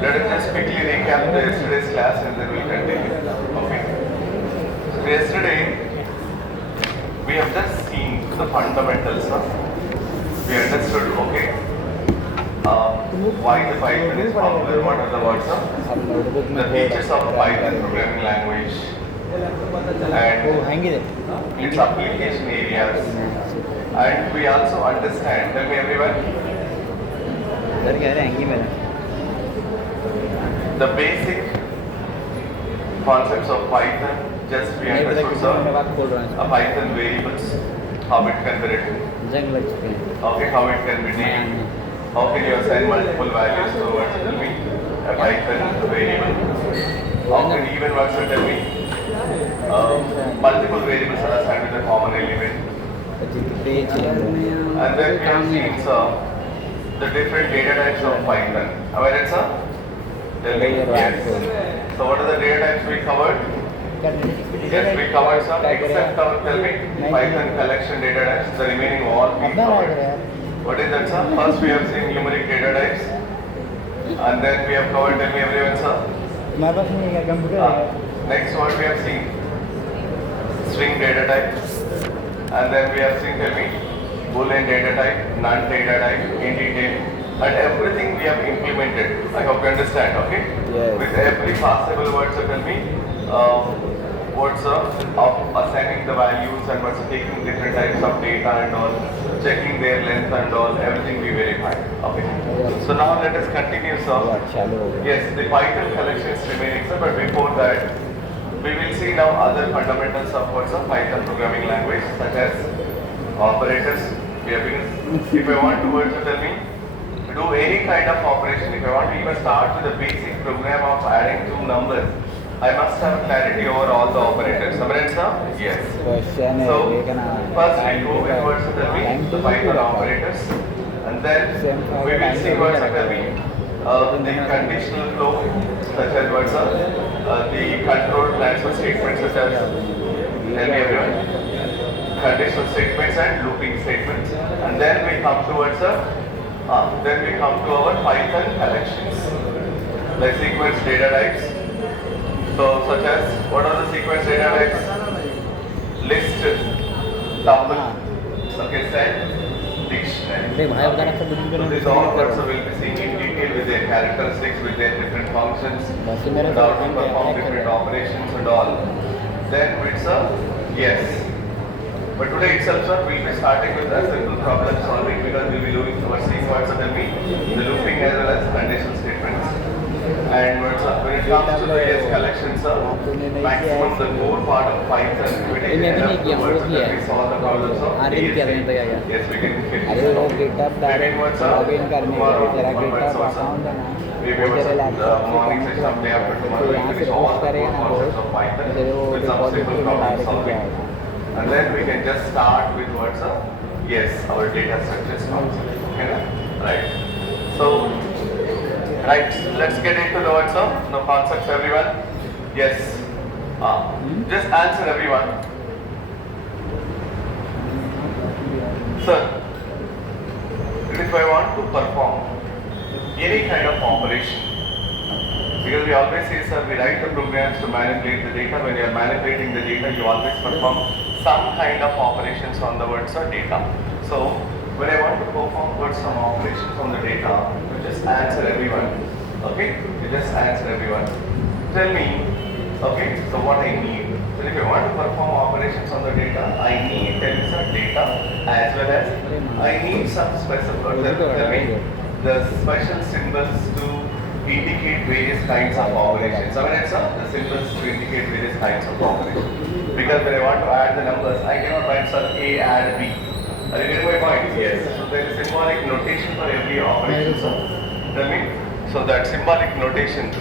Let us just quickly recap the yesterday's class and then we'll continue. Okay. So yesterday we have just seen the fundamentals. We understood, okay, why the Python is popular, what are the words the features of Python programming language and its application areas. And we also understand, tell me everyone, the basic concepts of Python. Just we understood a Python variables, how it can be written, okay, how it can be named, how can you assign multiple values to what tell me a Python variable, how can even what tell me multiple variables are assigned with a common element. And then we have seen the different data types of Python. Aware it, sir? Tell me. Yes. So what are the data types we covered? Yes, we covered some, except tell me Python collection data types. The remaining all we covered. What is that, sir? First we have seen numeric data types, and then we have covered. Tell me everyone, sir. Next what we have seen string data types, and then we have seen tell me Boolean data type, null data type, in detail, and everything we have implemented. I hope you understand, okay? Yes. With every possible word, so tell me words of assigning the values and what's taking different types of data and all, checking their length and all, everything we verify. Okay. So now let us continue, sir. Yes, the Python collections remaining, sir, but before that, we will see now other fundamentals of what's a Python programming language, such as operators. We have been, if I want to tell me to do any kind of operation, if I want to even start with the basic program of adding two numbers, I must have clarity over all the operators. Amrit, sir? Yes. So first we go with what's the Python operators, and then we will see what's the conditional flow, such as what's the control transfer statements, such as tell me everyone, conditional statements and looping statements, and then we come towards our Python collections, like sequence data types. So such as what are the sequence data types? List, tuple, okay, set, dictionary. So these all words will be seen in detail with their characteristics, with their different functions, how to perform different operations and all. Then it's yes. But today itself, sir, we'll be starting with a simple problem solving, because we'll be looking towards seeing what's the looping as well as conditional statements. And when it comes to the yes collections, maximum the core part of Python, we take enough words that we solve the problems of yes, we can fit it. Maybe what's tomorrow, maybe the morning session of day after tomorrow, we'll finish all the core concepts of Python with some simple problem solving. And then we can just start with what's yes, our data structures concept. Okay, right? So, right, let's get into the words of the concepts, everyone. Yes. Just answer everyone. Sir, if I want to perform any kind of operation, because we always say, sir, we write the programs to manipulate the data. When you are manipulating the data, you always perform some kind of operations on the words or data. So, when I want to perform some operations on the data, you just answer everyone. Okay? You just answer everyone. Tell me, okay, so what I need. So if I want to perform operations on the data, I need data as well as I need some specific, tell me, the special symbols to indicate various kinds of operations. I mean, the symbols to indicate various kinds of operations. Because when I want to add the numbers, I cannot write A add B. Are you getting my point? Yes. So there is symbolic notation for every operation. Tell me. So that symbolic notation,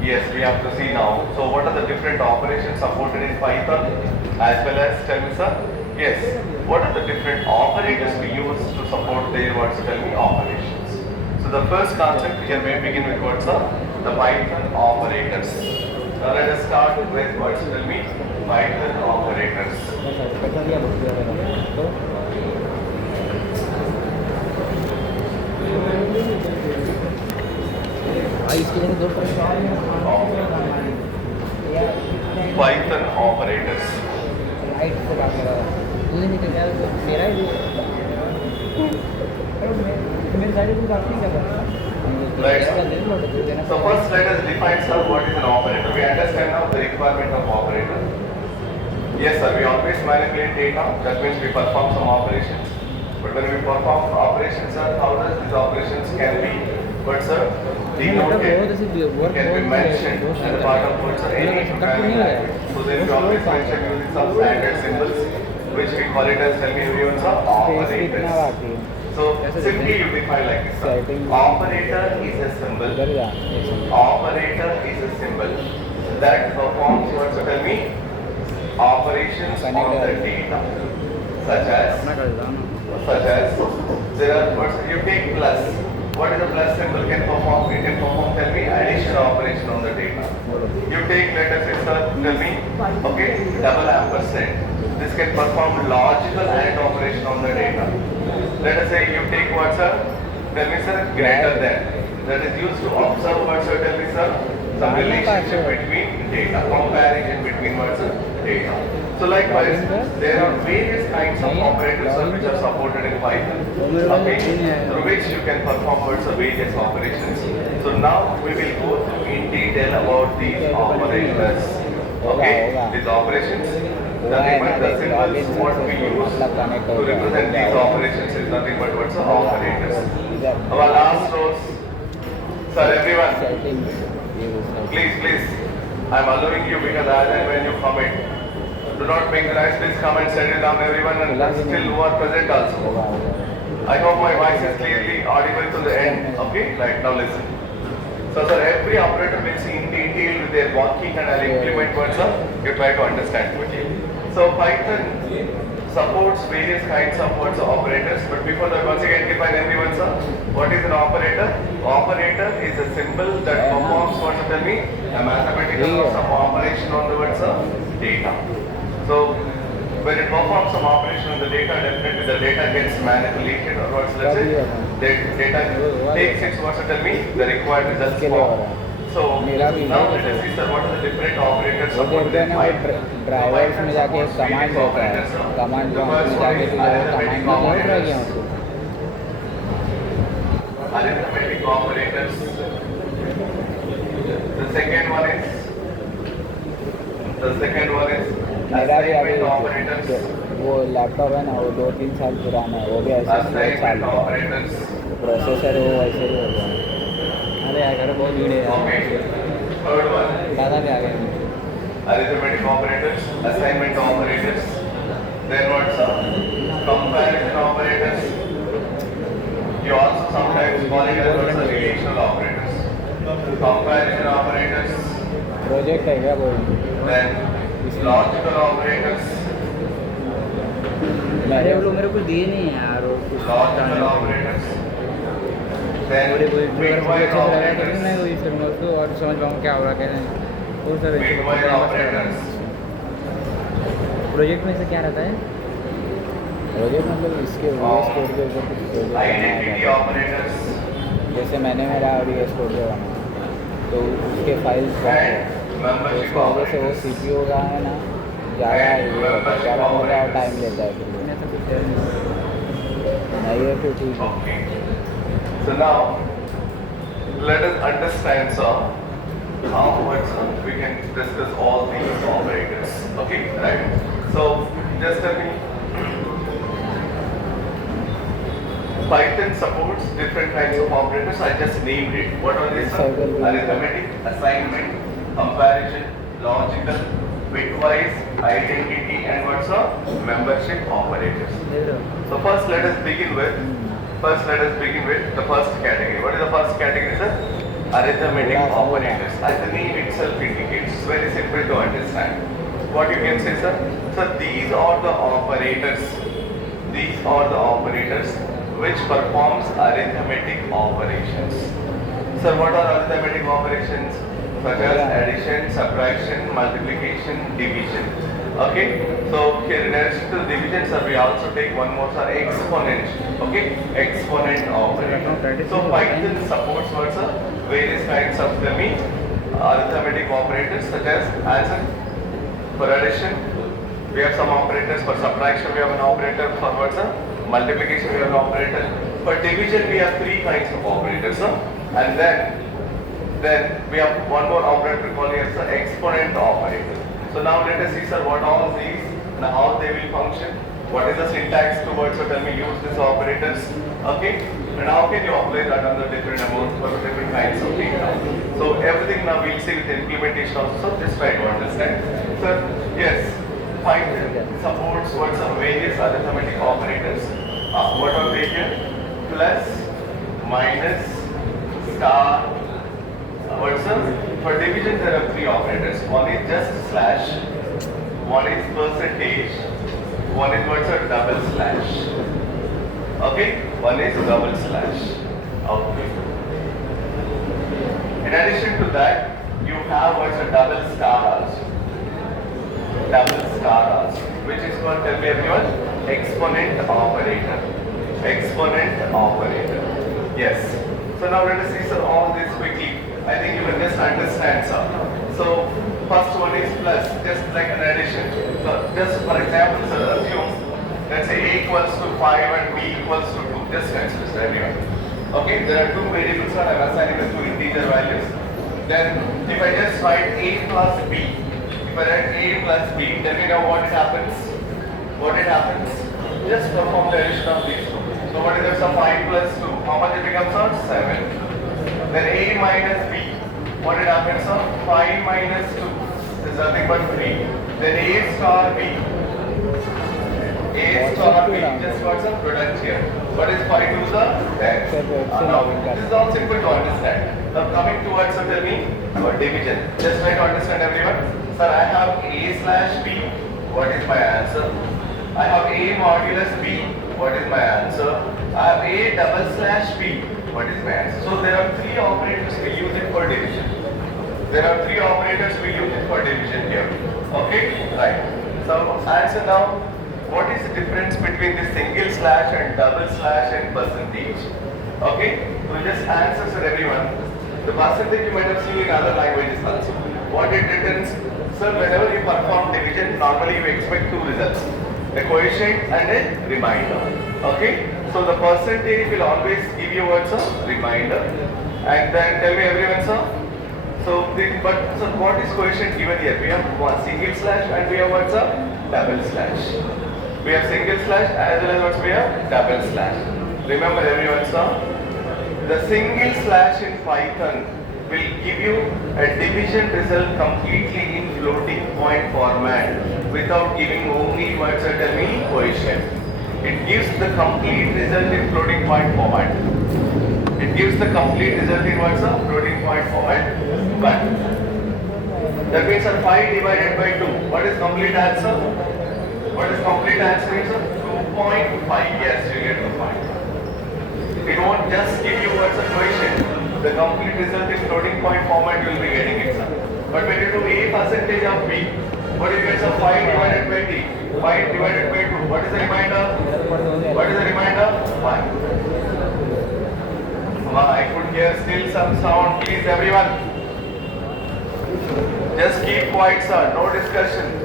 yes, we have to see now. So what are the different operations supported in Python, as well as, tell me, sir, yes, what are the different operators we use to support their what's tell me operations. So the first concept we can begin with what's the Python operators. Now let us start with what's tell me Python operators. इसकी जगह दो Python operators. Right से बात कर रहा था तूने निकल गया तो मेरा ही मेरे साइड से बात नहीं कर रहा Right. So first let us define sir what is an operator. We understand now the requirement of operator. Yes sir, we always manipulate data. That means we perform some operations. But when we perform operations sir, how does these operations can be? But sir, denoted can be mentioned as a part of what sir any programming language. So then we always mention using some standard symbols, which we call it as tell me everyone sir operators. So simply you define like this sir. Operator is a symbol. Operator is a symbol that performs what sir tell me operations on the data, such as there are words you take plus. What is a plus symbol can perform? It can perform tell me addition operation on the data. You take let us say sir tell me okay double ampersand. This can perform logical AND operation on the data. Let us say you take what sir tell me sir greater than. That is used to observe what sir tell me sir some relationship between data, comparison between what sir data. So likewise, there are various kinds of operators sir, which are supported in Python, okay, through which you can perform words of various operations. So now we will go in detail about these operators. Okay, these operations, nothing but the symbols what we use to represent these operations is nothing but what's the operators. Our last rows, sir, everyone, please, I'm allowing you because as and when you comment, do not make noise, please come and settle down everyone and still who are present also. I hope my voice is clearly audible to the end. Okay, right now listen. So sir, every operator will see in detail with their working and I'll implement what sir, you try to understand quickly. So Python supports various kinds of words operators, but before that once again define everyone sir, what is an operator? Operator is a symbol that performs what tell me a mathematical or some operation on the words data. So when it performs some operation on the data, definitely the data gets manipulated or what's let's say data takes its what's tell me the required results form. So now let us see sir what are the different operators supported in Python. Drivers में जाके एक command होता है command box में जाके तो command में बोल रहा गया हूँ arithmetic operators. The second one is मेरा भी अभी assignment operators. वो लैपटॉप है ना वो 2-3 साल पुराना है वो भी ऐसे Assignment operators. प्रोसेसर वो ऐसे ही हो गया अरे यार बहुत भीड़ है Okay. Third one. दादा भी आ गए Arithmetic operators, assignment operators, then what's comparison operators. You also sometimes call it as relational operators. Comparison operators. Project है क्या कोई Then logical operators. अरे वो लोग मेरे को दिए नहीं है यार Logical operators. Then bitwise operators. मैं वो यूज़ करूँगा उसको और समझ पाऊँगा क्या हो रहा है क्या Bitwise operators. प्रोजेक्ट में से क्या रहता है प्रोजेक्ट मतलब इसके वीएस कोड के ऊपर कुछ प्रोजेक्ट Identity operators. जैसे मैंने मेरा वीएस कोड जो बना तो उसके फाइल्स Membership उसकी वजह से वो operators. सीपीयू का है ना ज़्यादा होगा और टाइम लेता है फिर ऐसा कुछ नहीं है फिर ठीक है Okay. So now let us understand sir how much we can discuss all these operators. Okay, right? So just tell me, Python supports different kinds of operators. I just named it. What are these? Arithmetic, assignment, comparison, logical, bitwise, identity, and what's membership operators. So first let us begin with the first category. What is the first category, sir? Arithmetic operators. As the name itself indicates, it's very simple to understand. What you can say, sir? So these are the operators. These are the operators which performs arithmetic operations. Sir, what are arithmetic operations? Such as addition, subtraction, multiplication, division. Okay. So here in addition to division, sir, we also take one more, sir, exponential. Okay, exponent operator. So Python supports what, sir? Various kinds of arithmetic operators such as for addition, we have some operators. For subtraction, we have an operator. For what, sir? Multiplication, we have an operator. For division, we have three kinds of operators, sir. And then we have one more operator called here, sir, exponent operator. So now let us see, sir, what all these and how they will function. What is the syntax towards, so tell me, use these operators. Okay? And how can you apply that on the different amounts for the different kinds of data? So everything now we'll see with implementation also. So just try to understand. Sir, yes, Python supports what's some various arithmetic operators. What are they here? Plus, minus, star. What's up? For division there are three operators. One is just slash, one is percentage, one is what's a double slash. Okay? One is double slash. Okay. In addition to that, you have what's a double star also. Double star also. Which is called, tell me everyone, exponent operator. Exponent operator. Yes. So now let us see, sir, all this quickly. I think you will just understand, sir. So first one is plus, just like an addition. So just for example, sir, assume let's say A equals to 5 and B equals to 2. Just consider everyone. Okay, there are two variables, sir. I am assigning the two integer values. Then if I just write A plus B, if I write A plus B, then we know what happens. What it happens? Just perform the addition of these two. So what is this? 5 plus 2. How much it becomes? 7. Then A minus B. What it happens? 5 minus 2 is nothing but 3. Then A star B. A star B. Just got some product here. What is 5 to the 10? Now, this is all simple to understand. Now coming towards, so tell me about division. Just try to understand everyone. Sir, I have A slash B. What is my answer? I have A modulus B. What is my answer? I have A double slash B. What is my answer? So there are three operators we use it for division. There are three operators we use it for division here. Okay? Right. So answer now. What is the difference between the single slash and double slash and percentage? Okay? So just answer, sir, everyone. The percentage you might have seen in other languages also. What it returns, sir, whenever you perform division, normally you expect two results. A quotient and a remainder. Okay? So the percentage will always give you what's a remainder. And then tell me everyone, sir. So what is quotient given here? We have one single slash and we have what's a double slash. We have single slash as well as what we have double slash. Remember everyone, sir. The single slash in Python will give you a division result completely in floating point format without giving only what's a quotient. It gives the complete result in floating point format. It gives the complete result in what's a floating point format. But that means 5 divided by 2. What is complete answer? What is complete answer is 2.5. Yes, you get the point. It won't just give you what's a quotient. The complete result in floating point format you will be getting it, sir. But when you do A percentage of B, what do you get? 5 divided by D. 5 divided by 2. What is the remainder? What is the remainder? 1. I could hear still some sound. Please, everyone. Just keep quiet, sir. No discussion.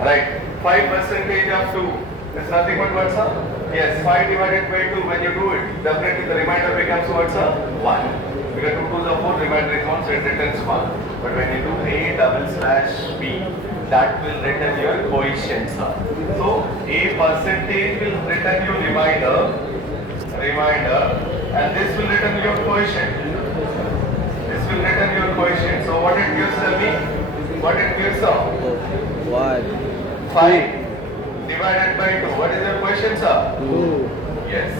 Right. 5 percentage of 2 is nothing but what, sir? Yes, 5 divided by 2. When you do it, definitely the remainder becomes what, sir? 1. Because 2 to the 4, remainder is 1, so it returns 1. But when you do A double slash B, that will return your quotient, sir. So A percentage will return your remainder, and this will return your quotient. This will return your quotient. So what it gives, tell me? What it gives, sir? 5 divided by 2. What is your quotient, sir? 2. Yes.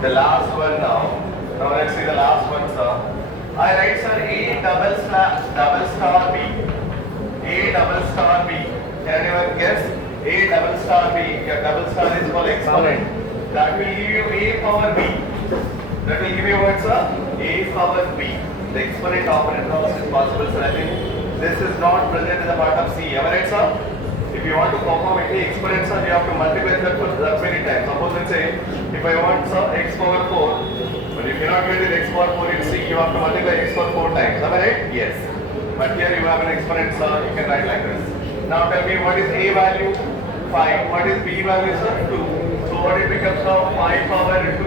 The last one now. Now let's see the last one, sir. I write, sir, A double star B. A double star B. Can anyone guess? A double star B. Your double star is called exponent. That will give you A power B. That will give you what, sir? A power B. The exponent operator also is possible, sir. I think this is not present as a part of C. Am I right, sir? If you want to perform any exponent, sir, you have to multiply that for that many times. Suppose let's say, if I want sir, x power 4, but if you not get it x power 4 in C, you have to multiply x power 4 times. Am I right? Yes. But here you have an exponent, sir, you can write like this. Now tell me what is A value? 5. What is B value, sir? 2. So what it becomes now? 5 power 2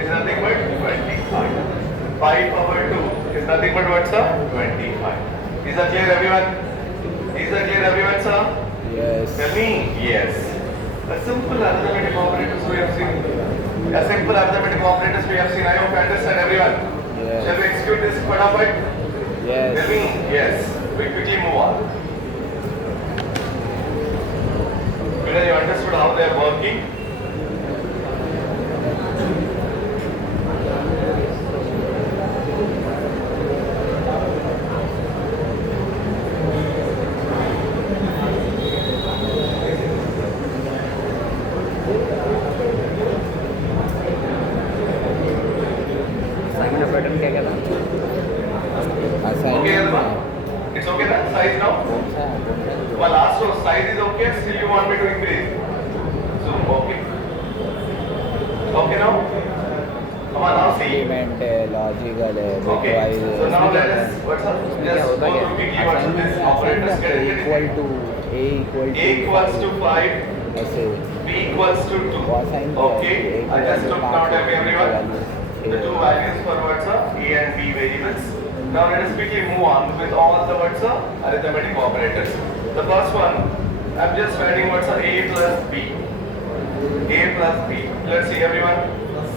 is nothing but 25. 5 power 2 is nothing but what, sir? 25. Is that clear, everyone? Is that clear, everyone, sir? Yes. Tell me. Yes. A simple arithmetic operators we have seen. A simple arithmetic operators we have seen. I hope you understand, everyone. Yes. Shall we execute this fatapat? Yes. Tell me. Yes. We quickly move on. Whether you understood how they are working? Assignment pattern क्या क्या था Okay, assignment Alma? It's okay now? Size now? कौन सा Well, last row size is okay. Still you want me to increase? So okay. Okay now? Come on now, see. Element है logical है Okay. So now let us. What's up? क्या Just होता go through quickly what's this operators get it. Equal to A equal A equals to 5. ऐसे B equals to 2. Cosine Okay. I just took note of everyone. The two values for what's up? A and B variables. Now let us quickly move on with all the what's up? Arithmetic operators. The first one, I'm just writing what's up? A plus B. A plus B. Let's see everyone.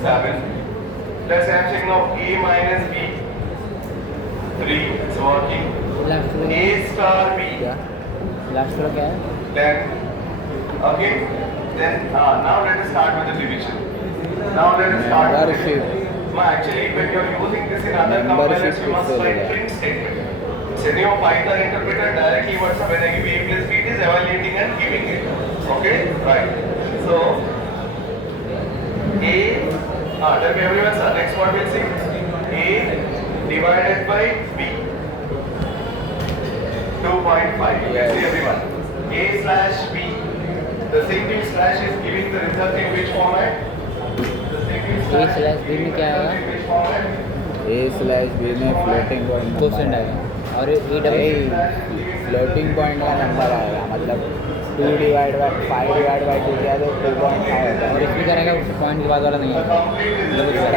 7. Let's say I'm saying now A minus B. 3. It's working. A star B. क्या last row क्या है 10. Okay. Then now let us start with the division. Now let us start with the Membership. No, actually, when you're using this in other Membership components, you must is write there. print statement. Send your Python interpreter directly what's up when I give A plus B, it is evaluating and giving it. Okay? Right. So, A, tell me everyone, sir, next what we'll see? A divided by B. 2.5. You can see everyone. A slash B. The single slash is giving the result in which format? A slash B में क्या आएगा A slash B में floating point question आएगा और A double floating point का number आएगा मतलब 2 divide by 5 divide by 2 किया तो 2.5 होता और है इसमें क्या रहेगा पॉइंट के बाद वाला नहीं आएगा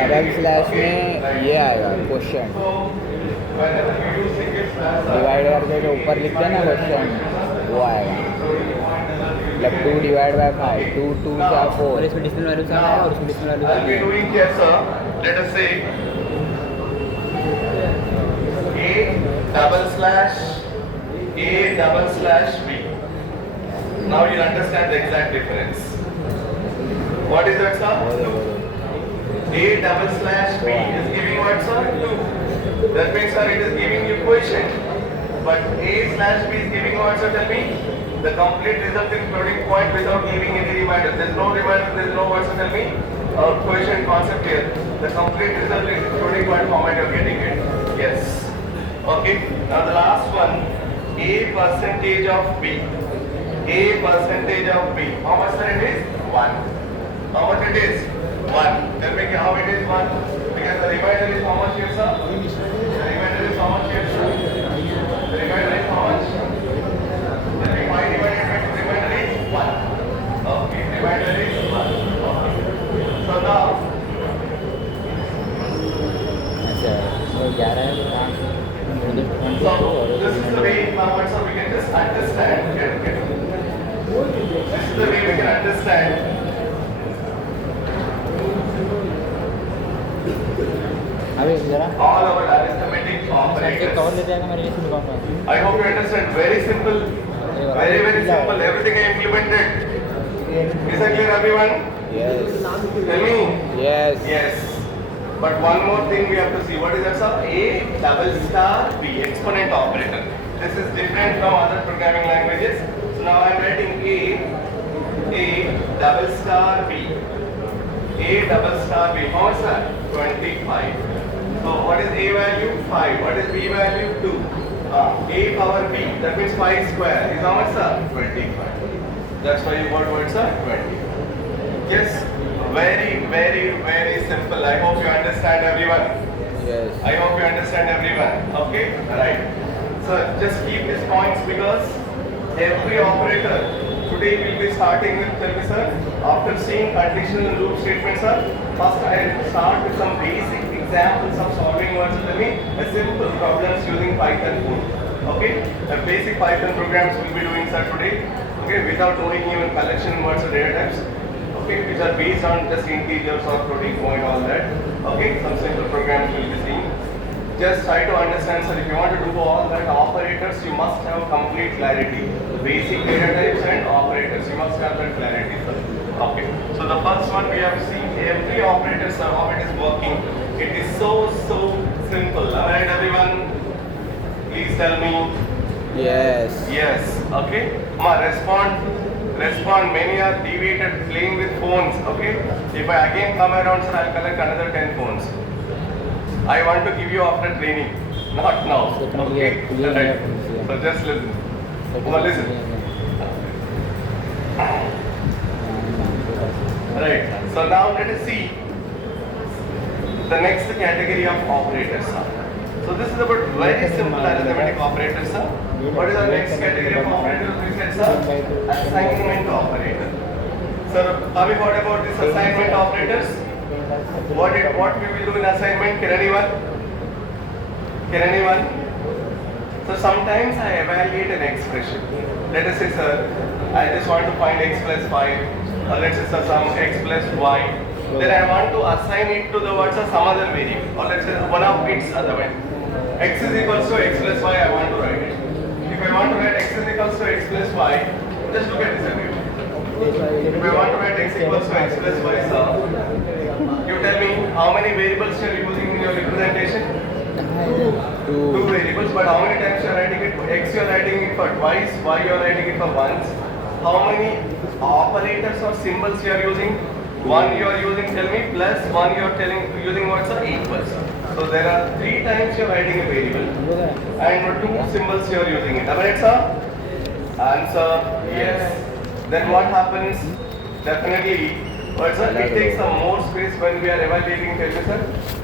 डबल स्लैश में ये आएगा क्वेश्चन डिवाइड करके जो ऊपर लिखते हैं ना क्वेश्चन वो आएगा मतलब 2 डिवाइड बाय 5 2 2 से और 4 इसमें डिस्प्ले वैल्यू से आएगा और इसमें display value I'll be doing here, sir. Let us say A double slash B. Now you'll understand the exact difference. What is that, sir? 2. A double slash B is giving what, sir? 2. That means, sir, it is giving you quotient. But A slash B is giving what, sir? Tell me. The complete result in floating point without giving any reminder. There's no reminder, there's no what, so tell me. Quotient concept here. The complete result in floating point format you're getting it. Yes. Okay. Now the last one. A percentage of B. A percentage of B. How much sir it is? 1. How much it is? 1. Tell me how it is 1. Because the remainder is how much here, sir? The remainder is how much here, sir? The remainder is how much? Tell me 5 divided by 2 remainder is 1. Okay, remainder is 1. Okay. So now, ऐसे वो 11 है so this is the way now so we can just understand. This is the way we can understand. अभी जरा All our arithmetic एक cover operators. ले जाएगा मेरे लिए सुन पाऊंगा I hope you understand. Very simple. Very simple. Everything I implemented. Is that clear, everyone? yes Tell me. yes Yes. But one more thing we have to see. What is that, sir? A double star B exponent operator. This is different from other programming languages. So now I am writing A double star B. A double star B. How much, sir? 25. So what is A value? 5. What is B value? 2. A power B. That means 5 square. Is how much, sir? 25. That's why you got what's a 20. Yes, very simple. I hope you understand everyone. Yes. I hope you understand everyone. Okay? Right. So just keep these points because every operator today will be starting with, tell me sir, after seeing conditional loop statements sir, first I will start with some basic examples of solving words with me, a simple problems using Python code. Okay? The basic Python programs will be doing sir today. Okay, without knowing even collection words or data types. Okay, which are based on just integers or floating point, all that. Okay, some simple programs will be seen. Just try to understand, sir, if you want to do all that operators, you must have complete clarity. Basic data types and operators, you must have that clarity, sir. Okay, so the first one we have seen every operator, sir, how it is working. It is so simple. Alright, everyone, please tell me. Yes. Yes, okay. Ma, respond. Many are deviated playing with phones, okay. If I again come around, sir, I'll collect another 10 phones. I want to give you after training, not now. Okay? Right. So just listen. Ma, listen. Right. So now let us see the next category of operators. So this is about very simple arithmetic operators, sir. What is the next category of operators we said, sir? Assignment operator. Sir, have you heard about this assignment operators? What we will do in assignment? Can anyone? So sometimes I evaluate an expression. Let us say, sir, I just want to find x plus 5. Or let's say, sir, some x plus y. Then I want to assign it to the what's some other variable. Or let's say one of its other one. X is equals to x plus y, I want to write it. If I want to write x is equals to x plus y, just look at this again. If I want to write x equals to x plus y, sir, you tell me how many variables you are using in your representation? Two variables, but how many times you are writing it? X you are writing it for twice, y you are writing it for once. How many operators or symbols you are using? One you are using, tell me, plus one you are using what's equals. So there are 3 times you are writing a variable and 2 symbols you are using it. Am I right, sir? Answer yes. Then what happens? Definitely, it takes some more space when we are evaluating, tell me, sir.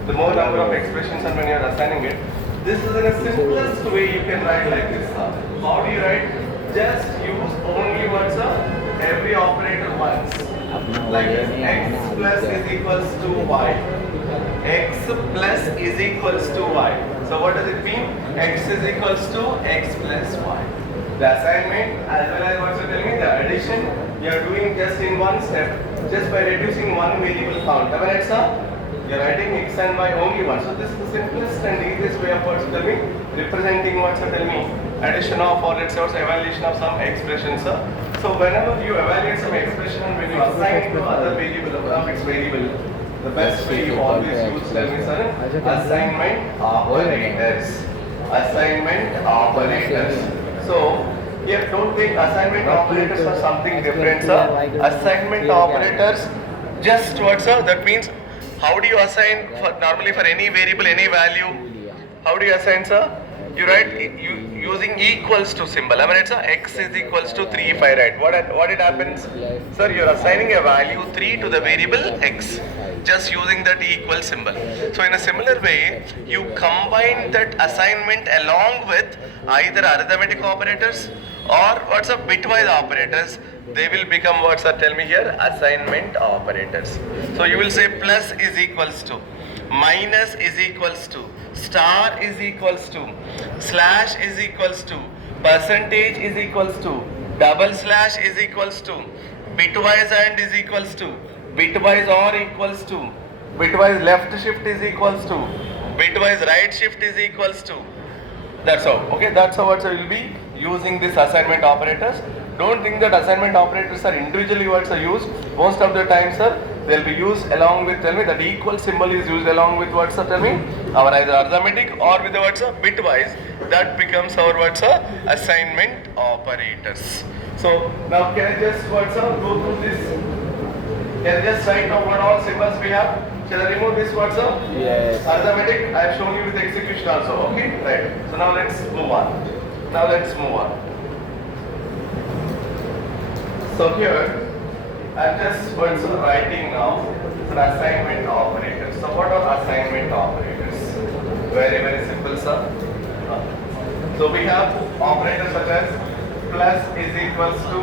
The more number of expressions and when you are assigning it. This is in the simplest way you can write like this, sir. How do you write? Just use only what's every operator once. Like this, x plus is equals to y. X plus is equals to y. So what does it mean? X is equals to x plus y. The assignment as well as what's tell me the addition you are doing just in one step, just by reducing one variable count. Am I right, sir? You are writing x and y only one. So this is the simplest and easiest way of what's tell me representing what's tell me addition of or let's say evaluation of some expression, sir. So whenever you evaluate some expression and when you assign it to other variable, of its variable, the best way you always use, tell me, sir, assignment operators. Assignment operators. So here, don't think assignment operators are something different, sir. Assignment operators, just what, sir? That means, how do you assign normally for any variable, any value? How do you assign, sir? You write using equals to symbol. I mean, it's x is equals to 3 if I write. What it happens? Sir, you are assigning a value 3 to the variable x. Just using that equal symbol. So in a similar way, you combine that assignment along with either arithmetic operators or what's a bitwise operators. They will become what's tell me here assignment operators. So you will say plus is equals to, minus is equals to, star is equals to, slash is equals to, percentage is equals to, double slash is equals to, bitwise and is equals to, bitwise or equals to, bitwise left shift is equals to, bitwise right shift is equals to. That's how. Okay, that's how what will be using this assignment operators. Don't think that assignment operators are individually words are used. Most of the time, sir, they'll be used along with, tell me, that equal symbol is used along with words, tell me, our either arithmetic or with the words bitwise. That becomes our words assignment operators. So now can I just words go through this? Can I just write down what all symbols we have? Shall I remove this word, sir? Yes. Arithmetic, I have shown you with execution also. Okay, right. So now let's move on. So here, I'm just also writing now the assignment operators. So what are assignment operators? Very, very simple, sir. So we have operators such as plus is equals to,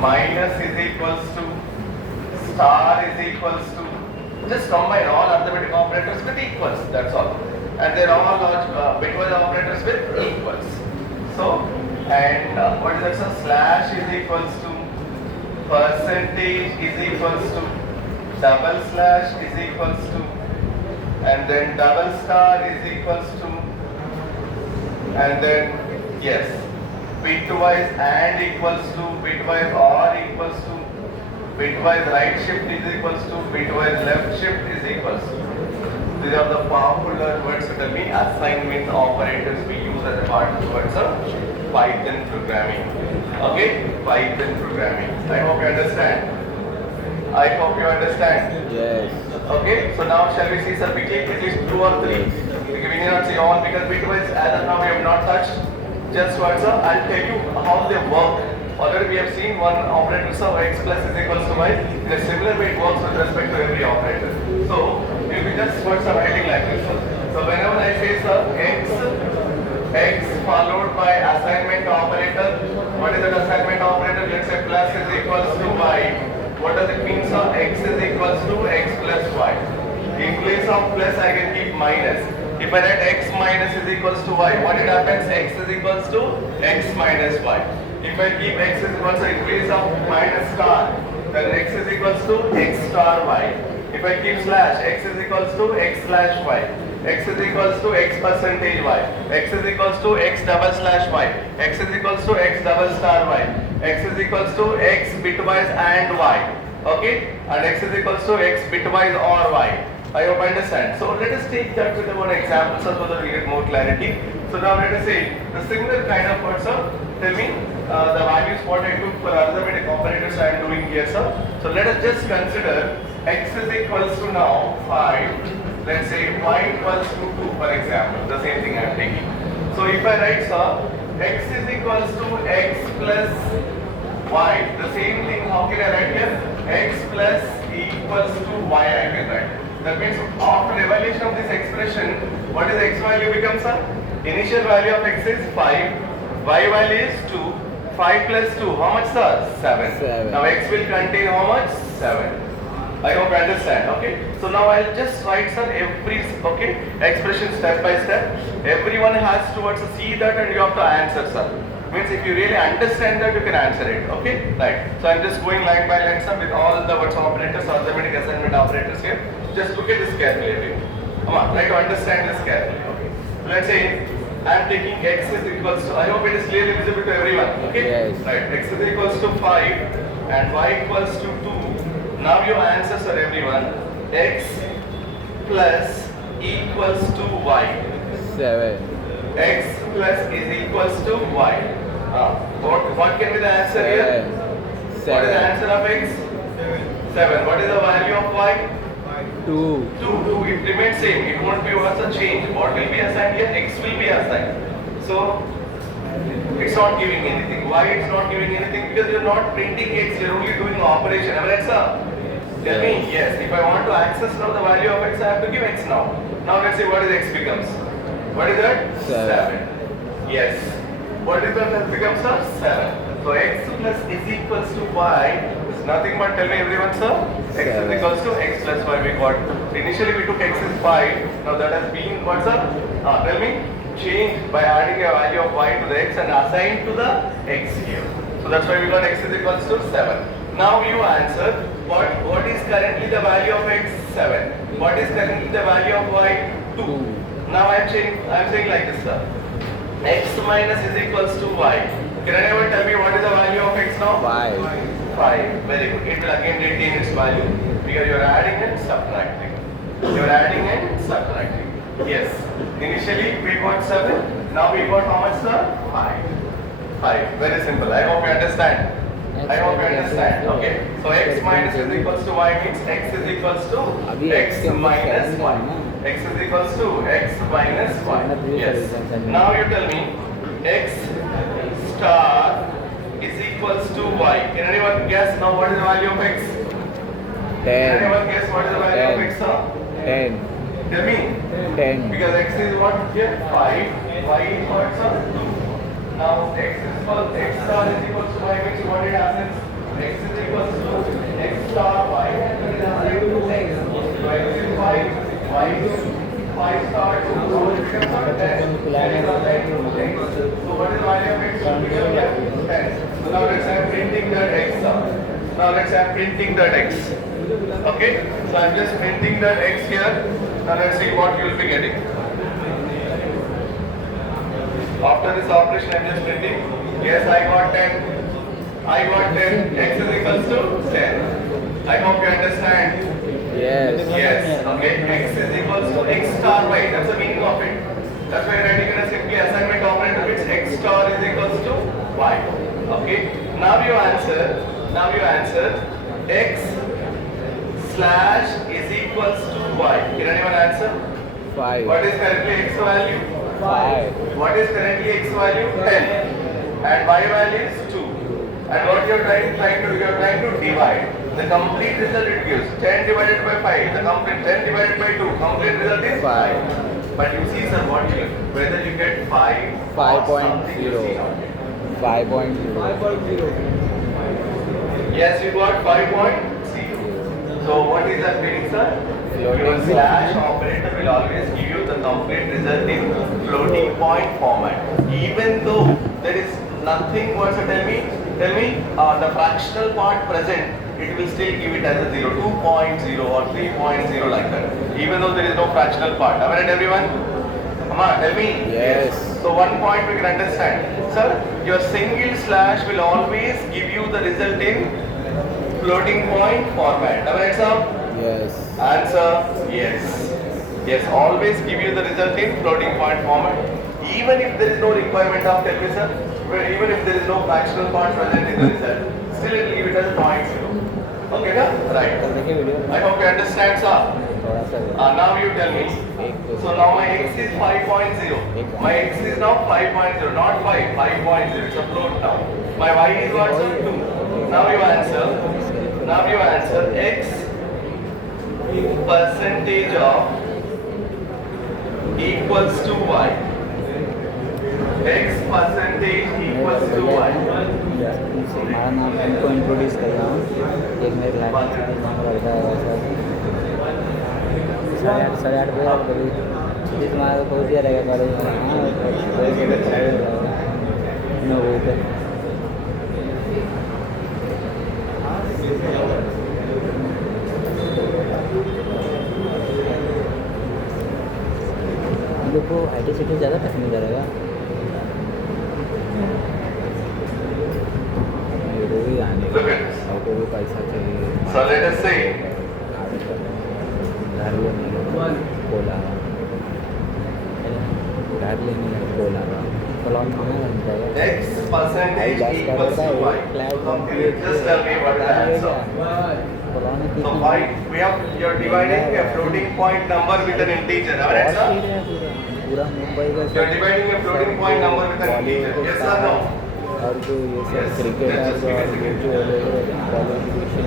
minus is equals to, star is equals to. Just combine all arithmetic operators with equals, that's all. And they're all bitwise operators with equals. So, and what is that, sir? Slash is equals to, percentage is equals to, double slash is equals to, and then double star is equals to, and then yes, bitwise and equals to, bitwise or equals to, bitwise right shift is equals to, bitwise left shift is equals to. These are the popular words that we assignment operators we use as a part of words of Python programming. Okay, Python programming. I hope you understand. I hope you understand. Yes. Okay, so now shall we see, sir, quickly, at least 2 or 3. We need not see all because bitwise as of now we have not touched. Just what, sir? I'll tell you how they work. Already we have seen one operator, sir, x plus is equals to y. In a similar way it works with respect to every operator. So you'll be just what's the writing like this, sir. So whenever I say, sir, x followed by assignment operator. What is that assignment operator? Let's say plus is equals to y. What does it mean, sir? X is equals to x plus y. In place of plus, I can keep minus. If I write x minus is equals to y, what it happens? X is equals to x minus y. If I keep x is equals to, in place of minus star, then x is equals to x star y. If I keep slash, x is equals to x slash y. X is equals to x percentage y. X is equals to x double slash y. X is equals to x double star y. X is equals to x bitwise and y. Okay? And x is equals to x bitwise or y. I hope I understand. So let us take that with one example so that we get more clarity. So now let us say the similar kind of words, sir. Tell me the values what I took for arithmetic operators I am doing here, sir. So let us just consider x is equals to now 5. Let's say y equals to 2, for example. The same thing I am taking. So if I write, sir, x is equals to x plus y. The same thing, how can I write here? X plus equals to y I can write. That means after evaluation of this expression, what is x value becomes, sir? Initial value of x is 5, y value is 2, 5 plus 2, how much, sir? 7. Now x will contain how much? 7. I hope you understand, okay? So now I'll just write, sir, every, okay, expression step by step. Everyone has to see that and you have to answer, sir. Means if you really understand that, you can answer it, okay? Right. So I'm just going line by line, sir, with all the words operators, arithmetic assignment operators here. Just look at this carefully. Come on, try to understand this carefully, okay? Let's say I'm taking x is equals to, I hope it is clearly visible to everyone, okay? Yes. Right, x is equals to 5 and y equals to 2. Now your answers are everyone, x plus equals to y. 7. X plus is equals to y. What can be the answer here? 7. What is the answer of x? 7. What is the value of y? 2. 2. It remains same. It won't be also change. What will be assigned here? X will be assigned. So it's not giving anything. Why it's not giving anything? Because you're not printing x. You're only doing operation. Am I right, sir? Tell me. Yes. If I want to access now the value of x, I have to give x now. Now let's see what is x becomes. What is that? 7. Yes. What is that has becomes, sir? 7. So x plus is equals to y is nothing but, tell me everyone, sir. X is equals to x plus y we got. Initially we took x is 5. Now that has been what, sir? Tell me. Changed by adding a value of y to the x and assigned to the x here. So that's why we got x is equals to 7. Now you answer what is currently the value of x? 7. What is currently the value of y? 2. Now I am saying like this, sir. X minus is equals to y. Can anyone tell me what is the value of x now? 5. 5. Very good. It will again retain its value because you are adding and subtracting. You are adding and subtracting. Yes. Initially we got 7. Now we got how much, sir? 5. 5. Very simple. I hope you understand. I hope you understand. Okay. So x minus is equals to y means x is equals to x minus y. X is equals to x minus y. Yes. Now you tell me x star is equals to y. Can anyone guess now what is the value of x? Can 10, anyone guess what is the value of x now? 10, Tell me. 10. Because x is what here? 5. Y is what sir? 2. Now x is equal x star is equals to y means what it happens? X is equals to x star y and it is equal to x. So x is 5. Y is 5 star 2. So it becomes what? 10. So what is the value of x? Will become here? 10. So now let's have printing that x star. Now let's have printing that x. Okay? So I'm just printing that x here. Now let's see what you will be getting. After this operation I'm just printing. Yes, I got 10. I got 10. X is equals to 10. I hope you understand. Yes. Yes. Okay. X is equals to x star y. That's the meaning of it. That's why writing in a simply assignment operator which x star is equals to y. Okay. Now you answer. Now you answer. X slash is equals to y. Can anyone answer? 5. What is currently x value? 5. What is currently x value? 10. And y value is 2. And what you are trying to do? You are trying to divide. The complete result it gives 10 divided by 5. The complete 10 divided by 2. Complete result is 5. But you see sir, what you whether you get 5 or something you see now. 5.0. Yes, you got 5.0. So what is that meaning, sir? Your slash operator will always give you the complete result in floating point format. Even though there is nothing, what's it tell me? Tell me, the fractional part present, it will still give it as a 0, 2.0 or 3.0 like that. Even though there is no fractional part. Am I right, everyone? Come on, tell me. Yes. So one point we can understand. Sir, your single slash will always give you the result in floating point format. Am I right, sir? Yes. Answer, yes. Yes, always give you the result in floating point format. Even if there is no requirement of tell me, sir, even if there is no fractional part present in the result, still it will give it as 0.0. Okay, na? Right. I hope you understand, sir. Now you tell me. So now my x is 5.0. My x is now 5.0, not 5, 5.0. It's a float now. My y is what, sir? 2. Now you answer. Now you answer x percentage of equals to y. X percentage equals to y. हमारा नाम उनको introduce कर रहा हूँ एक मेरे class में नाम करता है वैसा 8:30 बजे आप कभी छुट्टी तुम्हारा पहुँच दिया रहेगा कॉलेज में हाँ 9 बजे तक देखो IT सेक्टर ज़्यादा पसंद करेगा मेरे भी आने को भी पैसा चाहिए So let us say घर लेने बोला घर लेने बोला प्लान हमें बन जाएगा x percentage equals to y. Just tell me what is the answer. So we you're dividing a floating point number with an integer. Alright, sir? पूरा मुंबई का You're dividing a floating point number with an integer. Yes or no? और जो ये सब Yes, cricket just give me a second. जो qualification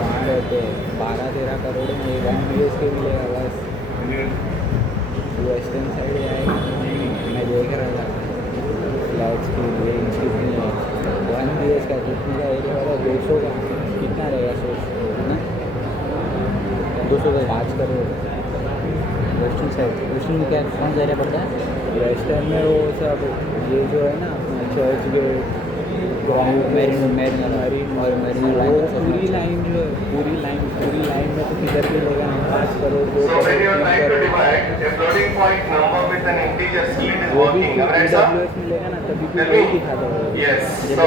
वहाँ रहते हैं 12-13 करोड़ में एक एमबीएस के मिलेगा बस वेस्टर्न साइड आएगा मैं देख रहा था फ्लैट्स की रेंज कितनी है 1 BS का कितने का एरिया होगा 200 का कितना रहेगा सोच 200 का 5 करोड़ वेस्टर्न साइड वेस्टर्न में क्या कौन सा एरिया पड़ता है वेस्टर्न में वो सब ये जो है ना अपना चर्च गेट मेरीन और मेरीन पूरी लाइन जो पूरी लाइन में तो किधर भी लेगा 5 crore 2 So when you are trying to divide a floating point number with an integer, scheme is working. Alright, sir? में लेगा ना तभी भी Tell वही me. दिखाता है Yes. So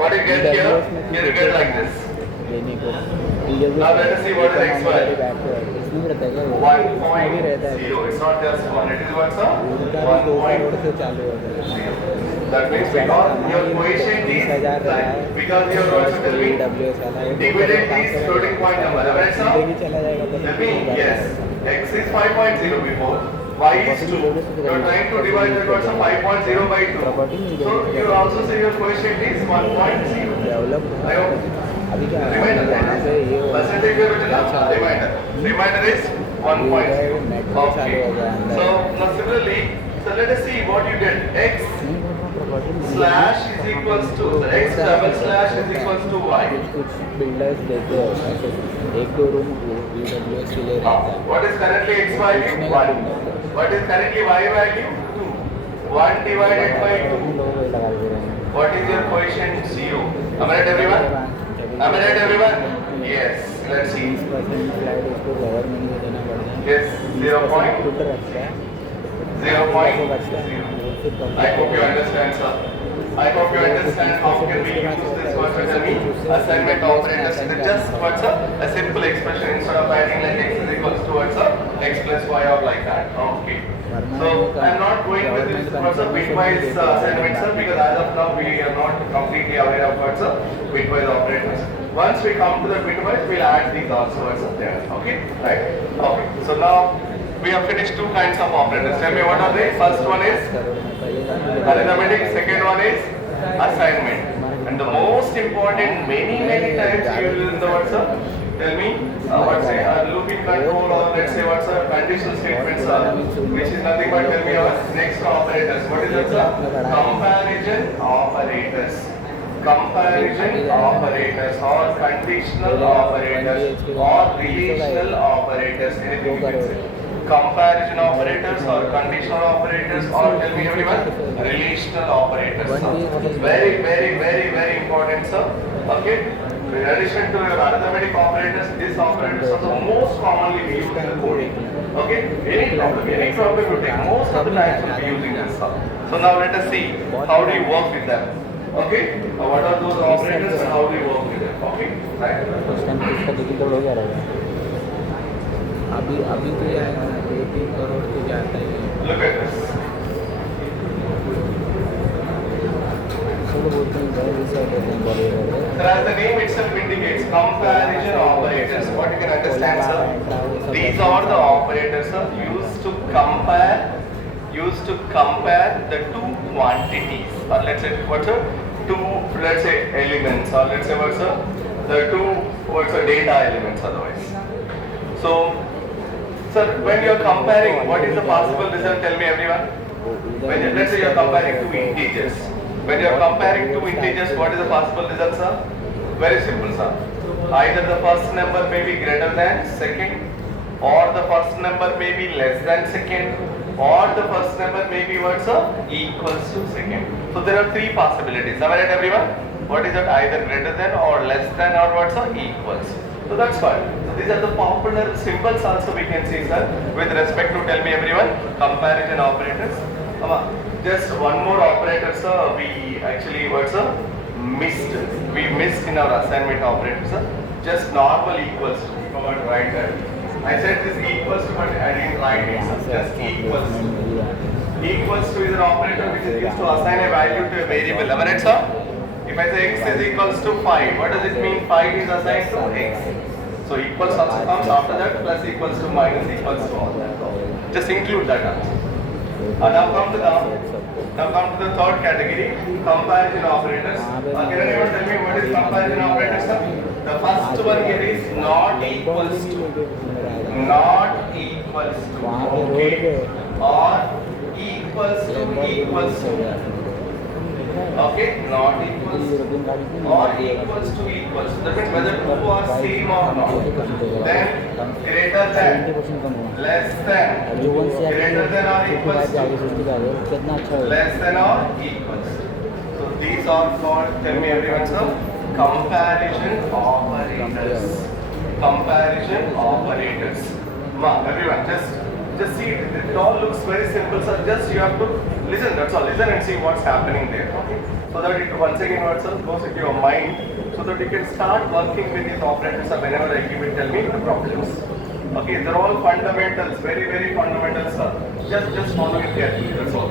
what you get here, you get like this. लेने को Now let us see what is x y. इसमें रहता है क्या 1.0. It's not just 1. It is what, sir? उनका भी 2 करोड़ से चालू होता है That means because your quotient is like, because you are also telling me dividend is floating point number. Alright, sir? चला जाएगा Tell me, yes. X is 5.0 before. y is 2. You are trying to divide that what's a 5.0 by 2. So you also say your coefficient is 1.0. Develop I hope. अभी क्या है Reminder वहाँ पे ये percentage में बचना reminder. Reminder is 1.0. नेटवर्क चालू हो गया Okay. So अंदर now similarly, so let us see what you get. X नहीं बोल रहा property slash is equals to so x double slash is equals to y. कुछ बिल्डर्स देते हैं ऐसे एक दो रूम ईडब्ल्यूएस के लिए रहता है What is currently x value? 1. What is currently y value? 2. 1 divided by 2. लोग वही लगा दे रहे हैं What is your coefficient 0? Am I right everyone? Am I right everyone? Yes. Let's see. 20% flat उसको गवर्नमेंट को देना पड़ता है Yes. 0 point. टूट रखता है 0 point. वो बचता है 0. वो फिर कम I hope you understand, sir. I hope you understand how can we use this word for me assignment operators. It's just what's a simple expression instead of writing like x is equals to what's a x plus y or like that. Okay. So I'm not going with this what's a bitwise assignment, sir, because as of now we are not completely aware of what's a bitwise operators. Once we come to the bitwise, we'll add these also what's up there. Okay, right? Okay. So now we have finished two kinds of operators. Tell me what are they? First one is arithmetic, second one is assignment. And the most important, many times you will use the what's up. Tell me, what's a looping control or let's say what's a conditional statements, which is nothing but tell me our next operators. What is it, sir? Comparison operators. Comparison operators or conditional operators or relational operators. Anything you can say. Comparison operators or conditional operators or tell me everyone relational operators. Very important, sir. Okay. In addition to your arithmetic operators, these operators are the most commonly used in coding. Okay. Any problem you take, most of the times you'll be using this. So now let us see how do you work with them. Okay. What are those operators and how do you work with them? Okay. Right. उस time किसका ticket हो गया रहेगा अभी अभी तो ये आएगा ना 2-3 करोड़ तो जाता ही है Look at this. सब बोलते हैं very research and Bollywood Sir, as the name itself indicates, comparison operators. What you can understand, sir? These are the operators, sir, used to compare the two quantities, or let's say what's a two, let's say elements, or let's say what's a the two what's a data elements. Otherwise, so sir, when you are comparing, what is the possible result? Tell me, everyone. When let's say you are comparing two integers. When you are comparing two integers, what is the possible result, sir? Very simple, sir. Either the first number may be greater than second, or the first number may be less than second, or the first number may be what's equals to second. So there are three possibilities. Am I right, everyone? What is it? Either greater than, or less than, or what's equals. So that's fine. So these are the popular symbols also we can see, sir, with respect to tell me everyone comparison operators. Just one more operator, sir. We actually missed. We missed in our assignment operator, sir. Just normal equals to. Forgot to write that. I said this equals to, but I didn't write it. Sir. Just equals to. Equals to is an operator which is used to assign a value to a variable. Am I right, sir? If I say x is equals to 5, what does it mean? 5 is assigned to x. So equals also comes after that, plus equals to minus equals to all that. Just include that answer. Now come to the third category, comparison operators. Can anyone tell me what is comparison operators, sir? The first one here is not equals to. Not equals to. Okay. Or equals to. Okay, not equals or equals to equals. That means whether two are same or not. Then greater than, less than, greater than or equals to, less than or equals. So these are called, tell me everyone, sir, comparison operators. Comparison operators. Come on, everyone, just see it. It all looks very simple, sir. Just you have to listen. That's all. Listen and see what's happening there. Okay. So that it once again goes into your mind, so that you can start working with these operators. Whenever I give it, tell me the problems. Okay. They're all fundamentals. Very fundamental, sir. Just follow it carefully. That's all.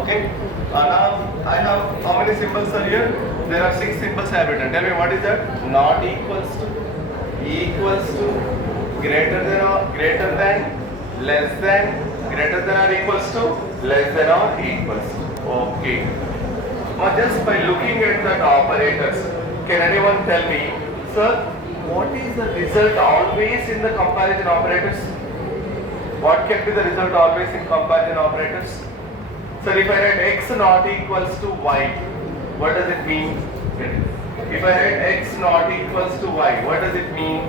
Okay. Now I have how many symbols are here? There are 6 symbols I have written. Tell me what is that? Not equals to, equals to, greater than or greater than, less than, greater than or equals to, less than or equals to. Okay. Now just by looking at that operators, can anyone tell me, sir, what is the result always in the comparison operators? What can be the result always in comparison operators? So if I write x not equals to y, what does it mean? If I write x not equals to y, what does it mean?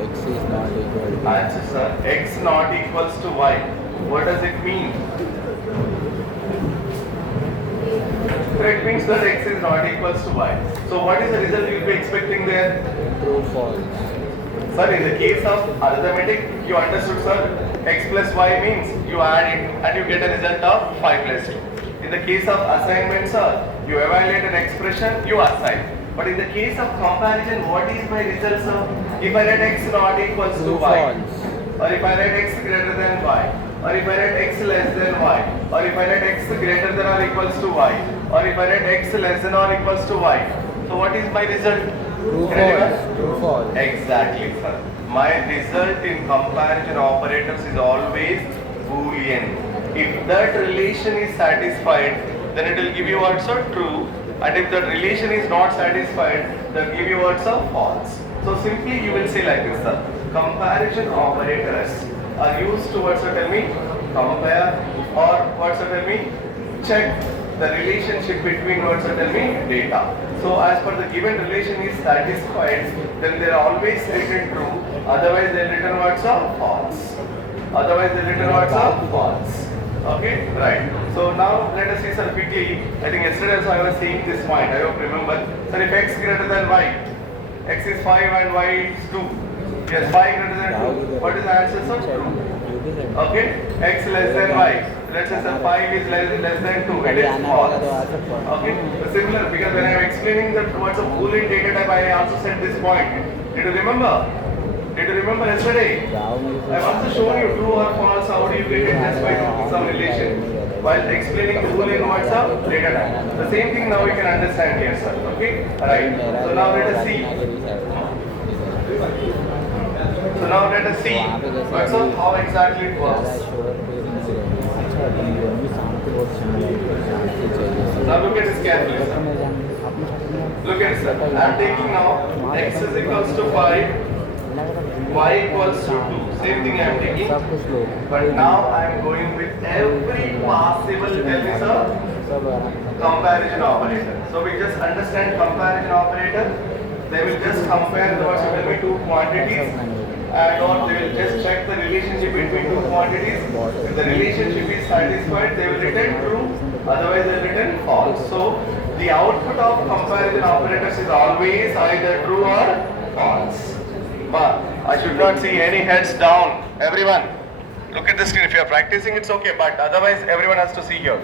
X is not equal to Answer sir, x not equals to y. What does it mean? So it means that x is not equals to y. So what is the result you will be expecting there? true false. Sir, in the case of arithmetic, you understood sir, x plus y means you add it and you get a result of 5 plus 2. In the case of assignment sir, you evaluate an expression, you assign. But in the case of comparison, what is my result sir? If I write x not equals to True y, false. or if I write x greater than y, or if I write x less than y, or if I write x greater than or equals to y, or if I write x less than or equals to y. So what is my result? True Can anyone? false. True false. Exactly, sir. My result in comparison operators is always Boolean. If that relation is satisfied, then it will give you also true. And if that relation is not satisfied, then give you also false. So simply you will say like this, sir. Comparison operators are used to what sir tell me? Compare, or what sir tell me? Check the relationship between what sir tell me? Data. So as per the given relation is satisfied, then they are always written true. Otherwise they are written what's up? False. Otherwise they are written what's up? False. Okay, right. So now let us see sir quickly. I think yesterday also I was saying this point. I hope you remember. Sir, if x greater than y, x is 5 and y is 2. Yes, 5 greater than 2. What is the answer sir? True. Okay, x less than y. Let's say sir 5 is less than 2. It is false. Okay, similar because when I am explaining that what's a Boolean data type, I also said this point. Did you remember? Did you remember yesterday? I have also shown you true or false. How do you get it just by doing some relation while explaining the Boolean what's up data type. The same thing now we can understand here, sir. Okay, right. So now let us see. So now let us see what's up, how exactly it works. Now look at this carefully, sir. Look at it, sir. I am taking now x is equals to 5, y equals to 2. Same thing I am taking. But now I am going with every possible, tell me sir, comparison operator. So we just understand comparison operator. They will just compare the what's tell me two quantities, and or they will just check the relationship between two quantities. If the relationship is satisfied, they will return true. Otherwise, they will return false. So the output of comparison operators is always either true or false. But I should not see any heads down. Everyone, look at the screen. If you are practicing, it's okay. But otherwise, everyone has to see here.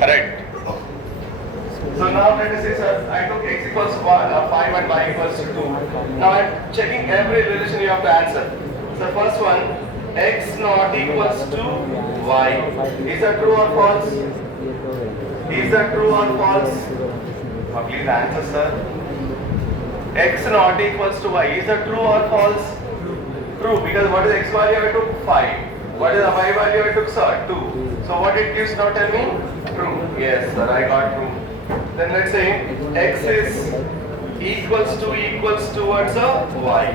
Correct. So now let us say, sir, I took x equals 5 and y equals to 2. Now I am checking every relation you have to answer. So first one, x not equals to y. Is that true or false? Is that true or false? Please answer, sir. X not equals to y. Is that true or false? True, because what is x value I took? 5. What is the y value I took, sir? 2. So what it gives now, tell me? True. Yes, sir, I got true. Then let's say x is equals to what's up? Y.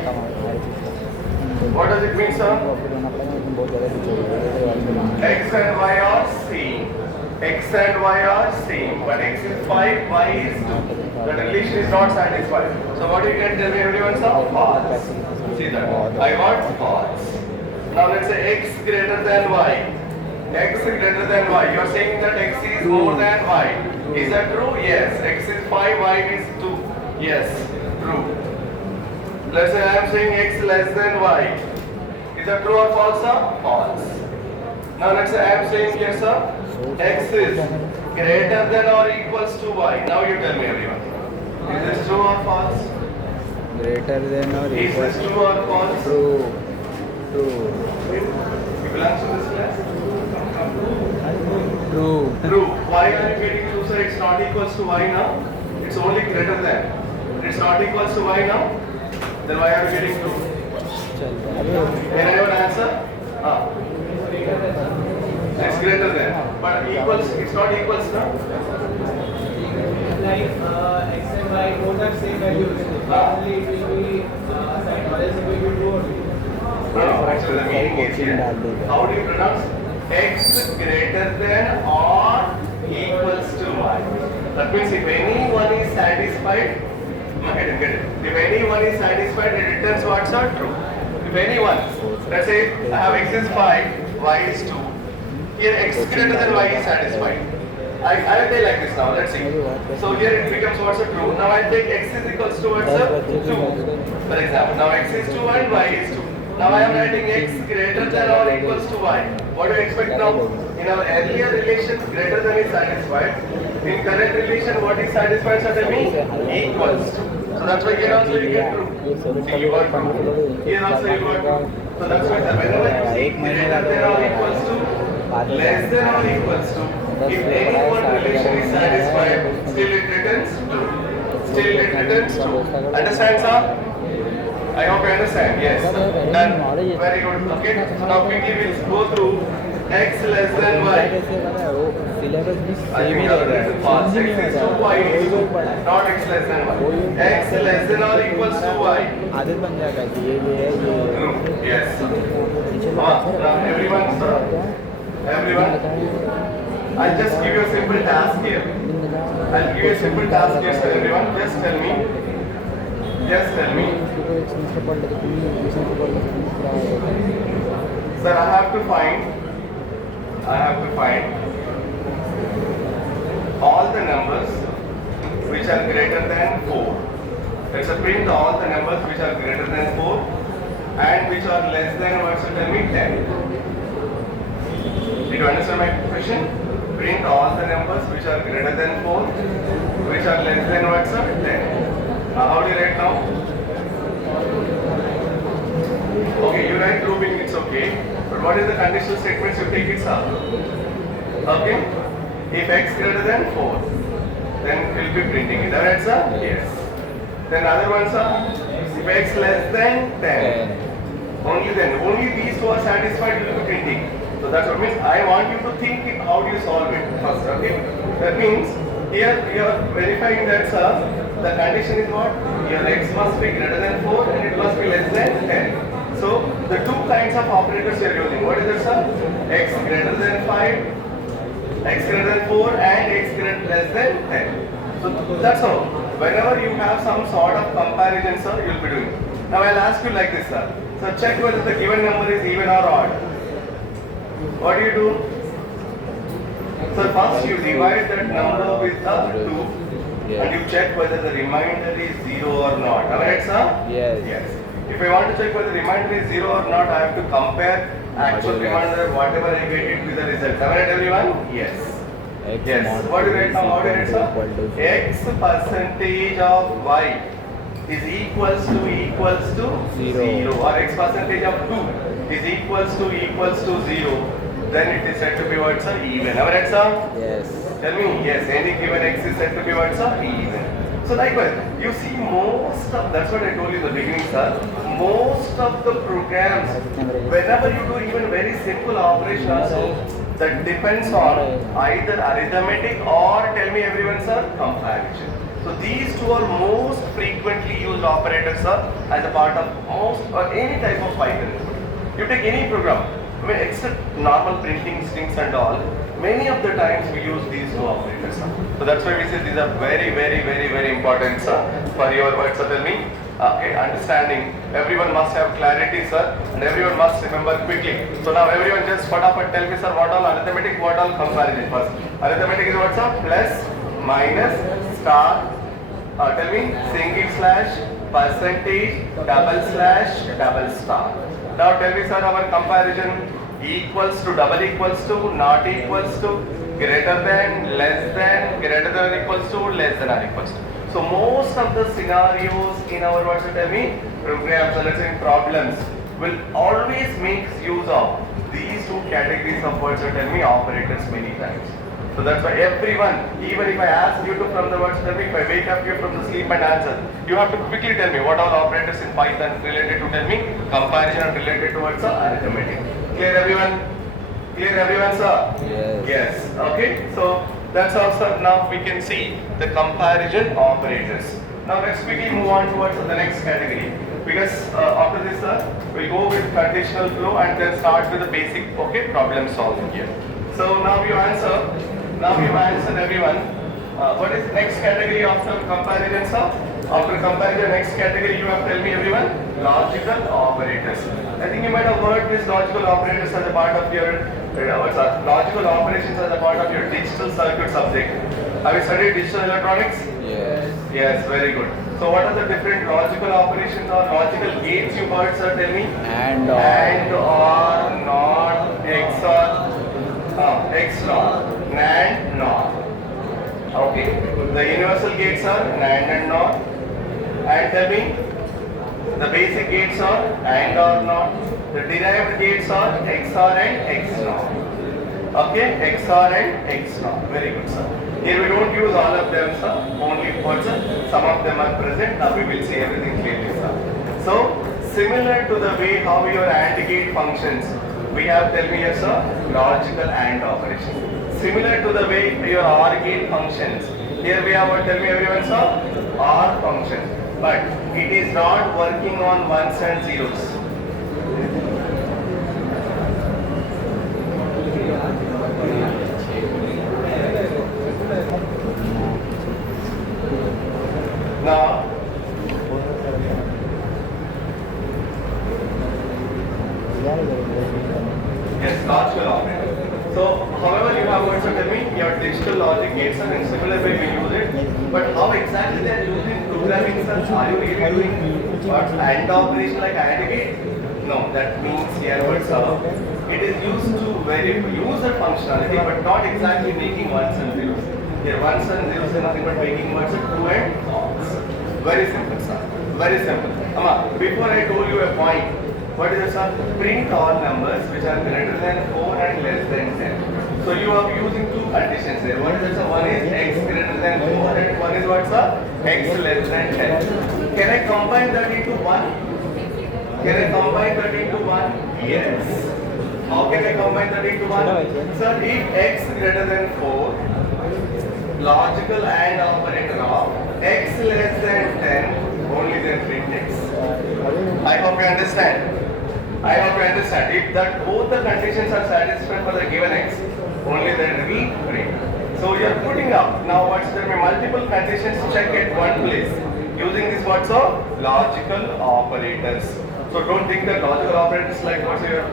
What does it mean, sir? X and y are same. X and y are same. But x is 5, y is 2. The relation is not satisfied. So what you can tell me, everyone, sir? False. See that? I got false. Now let's say x greater than y. X greater than y. You are saying that x is more than y. Is that true? Yes. X is 5, y is 2. Yes. True. Let's say I am saying x less than y. Is that true or false, sir? False. Now let's say I am saying here, sir, x is greater than or equals to y. Now you tell me, everyone. Is this true or false? Greater than or Is equal this true or false? True. True. You belong to this class? True. True. Why are you getting true, sir? It's not equals to y now. It's only greater than. It's not equals to y now. Then why are you getting 2? चल Can anyone answer? It's greater than. But equals, it's not equals now. Like x and y both have same values. Only it will be assigned. Or else it will be true or No, actually the meaning is here. How do you pronounce? X greater than or equals to y. That means if anyone is satisfied, get it. If anyone is satisfied, it returns what's not true. If anyone, let's say I have x is 5, y is 2. Here x greater than y is satisfied. I will take like this now, let's see. So here it becomes what's a true. Now I take x is equals to what's a 2. For example, now x is 2 and y is 2. Now I am writing x greater than or equals to y. What do you expect now? In our earlier relation, greater than is satisfied. In current relation, what is satisfied suddenly? Equals to. So that's why here also you get true. See, you got true. Here also you got true. So that's why whenever you see greater than or equals to, less than or equals to, if any one relation is satisfied, still it returns true. Still it returns true. Understand, sir? I hope you understand. Yes. Done. Very good. Okay. So now quickly we'll go through x less than y. Syllabus भी I same think he the रहेगा other is fast. X is 2, y is 2. Not x less than y. X less than or equals to y. आदत बन जाएगा कि ये है ये True. Yes. नीचे Now everyone, sir. Everyone. I'll just give you a simple task here. I'll give you a simple task here, sir. Everyone, just tell me. Just tell me. Sir, I have to find all the numbers which are greater than 4. Let's print all the numbers which are greater than 4 and which are less than, what's it, tell me, 10. Did you understand my question? Print all the numbers which are greater than 4, which are less than, what's it, 10. How do you write now? Okay, you write true being it's okay. But what is the conditional statements you take it up? Okay? If x greater than 4, then we'll be printing it. Alright, sir? Yes. Then other ones are if x less than 10. Only then, only these two are satisfied, you will be printing. So that's what means I want you to think it, how do you solve it first, okay? That means here you are verifying that, sir, the condition is what? Your x must be greater than 4 and it must be less than 10. So the two kinds of operators you are using. What is it, sir? X greater than 5, x greater than 4 and x greater less than 10. So that's how. Whenever you have some sort of comparison, sir, you will be doing. Now I'll ask you like this, sir. So check whether the given number is even or odd. What do you do? So first you divide that number with a 2 and you check whether the remainder is 0 or not. Am I right, sir? Yes. Yes. If I want to check whether the remainder is 0 or not, I have to compare actual remainder, whatever I get it with the result. Am I right, everyone? Yes. Yes. What do you write now? How do you write, sir? X percentage of y is equals to 0 or x percentage of 2 is equals to 0. Then it is said to be what, sir? Even. Am I right, sir? Yes. Tell me. Yes. Any given x is said to be what, sir? Even. So likewise, you see most of, that's what I told you in the beginning, sir. Most of the programs, whenever you do even very simple operation also, that depends on either arithmetic or, tell me everyone, sir, comparison. So these two are most frequently used operators, sir, as a part of most or any type of Python. You take any program, I mean, except normal printing strings and all, many of the times we use these two operators, sir. So that's why we say these are very, very, very, very important, sir, for your words, sir. Tell me, okay, understanding. Everyone must have clarity, sir, and everyone must remember quickly. So now everyone just tell me, sir, what all arithmetic, what all comparison first. Arithmetic is what, sir? Plus, minus, star, tell me, single slash, percentage, double slash, double star. Now tell me, sir, our comparison equals to, double equals to, not equals to, greater than, less than, greater than or equals to, less than or equals to. So most of the scenarios in our what you tell me programs, or let's say problems, will always make use of these two categories of words you tell me operators many times. So that's why everyone, even if I ask you to from the words, tell me if I wake up you from the sleep and answer, you have to quickly tell me what are the operators in Python related to tell me comparison and related towards arithmetic. Clear everyone? Clear everyone, sir? Yes. Yes. Okay. So that's also now we can see the comparison operators. Now let's quickly move on towards the next category. Because after this, we'll go with conditional flow and then start with the basic problem solving here. So now you answered everyone. What is next category after comparison, sir? After comparison, next category you have tell me everyone, logical operators. I think you might have heard this logical operators as a part of your logical operations as a part of your digital circuit subject. Have you studied digital electronics? Yes. Yes, very good. So what are the different logical operations or logical gates you heard, sir? Tell me. And Or, not, XOR, NAND, NOR. Okay. The universal gates are NAND and NOR. And tell me, the basic gates are AND or NOT. The derived gates are XOR and XNOR. Okay, XOR and XNOR. Very good, sir. Here we don't use all of them, sir. Only some of them are present. Now we will see everything clearly, sir. So, similar to the way how your AND gate functions, we have, tell me here, sir, logical AND operation. Similar to the way your OR gate functions, here we have, tell me everyone, sir, OR function. But it is not working on ones and zeros. Now, yes, logical operator. So, however, you have also tell me your digital logic gates are in similar way we use it. But how exactly they are used in programming, sir? Are you really doing what AND operation like AND gate? No, that means here what's it is used to use the functionality, but not exactly making ones and zeros. Here, ones and zeros are nothing but making words true and false. Very simple, sir. Very simple. Before I told you a point, what is it, sir? Print all numbers which are greater than 4 and less than 10. So you are using two conditions there. What is it, sir? One is x greater than 4 and one is what, sir? X less than 10. Can I combine that into 1? Can I combine that into 1? Yes. How can I combine that into 1? Sir, if x greater than 4, logical AND operator of x less than 10, only then print x. I hope you understand. I hope you understand. If that both the conditions are satisfied for the given x, only then we print. So you are putting up, now what's there may multiple conditions check at one place using this what's of logical operators. So don't think that logical operators like what's your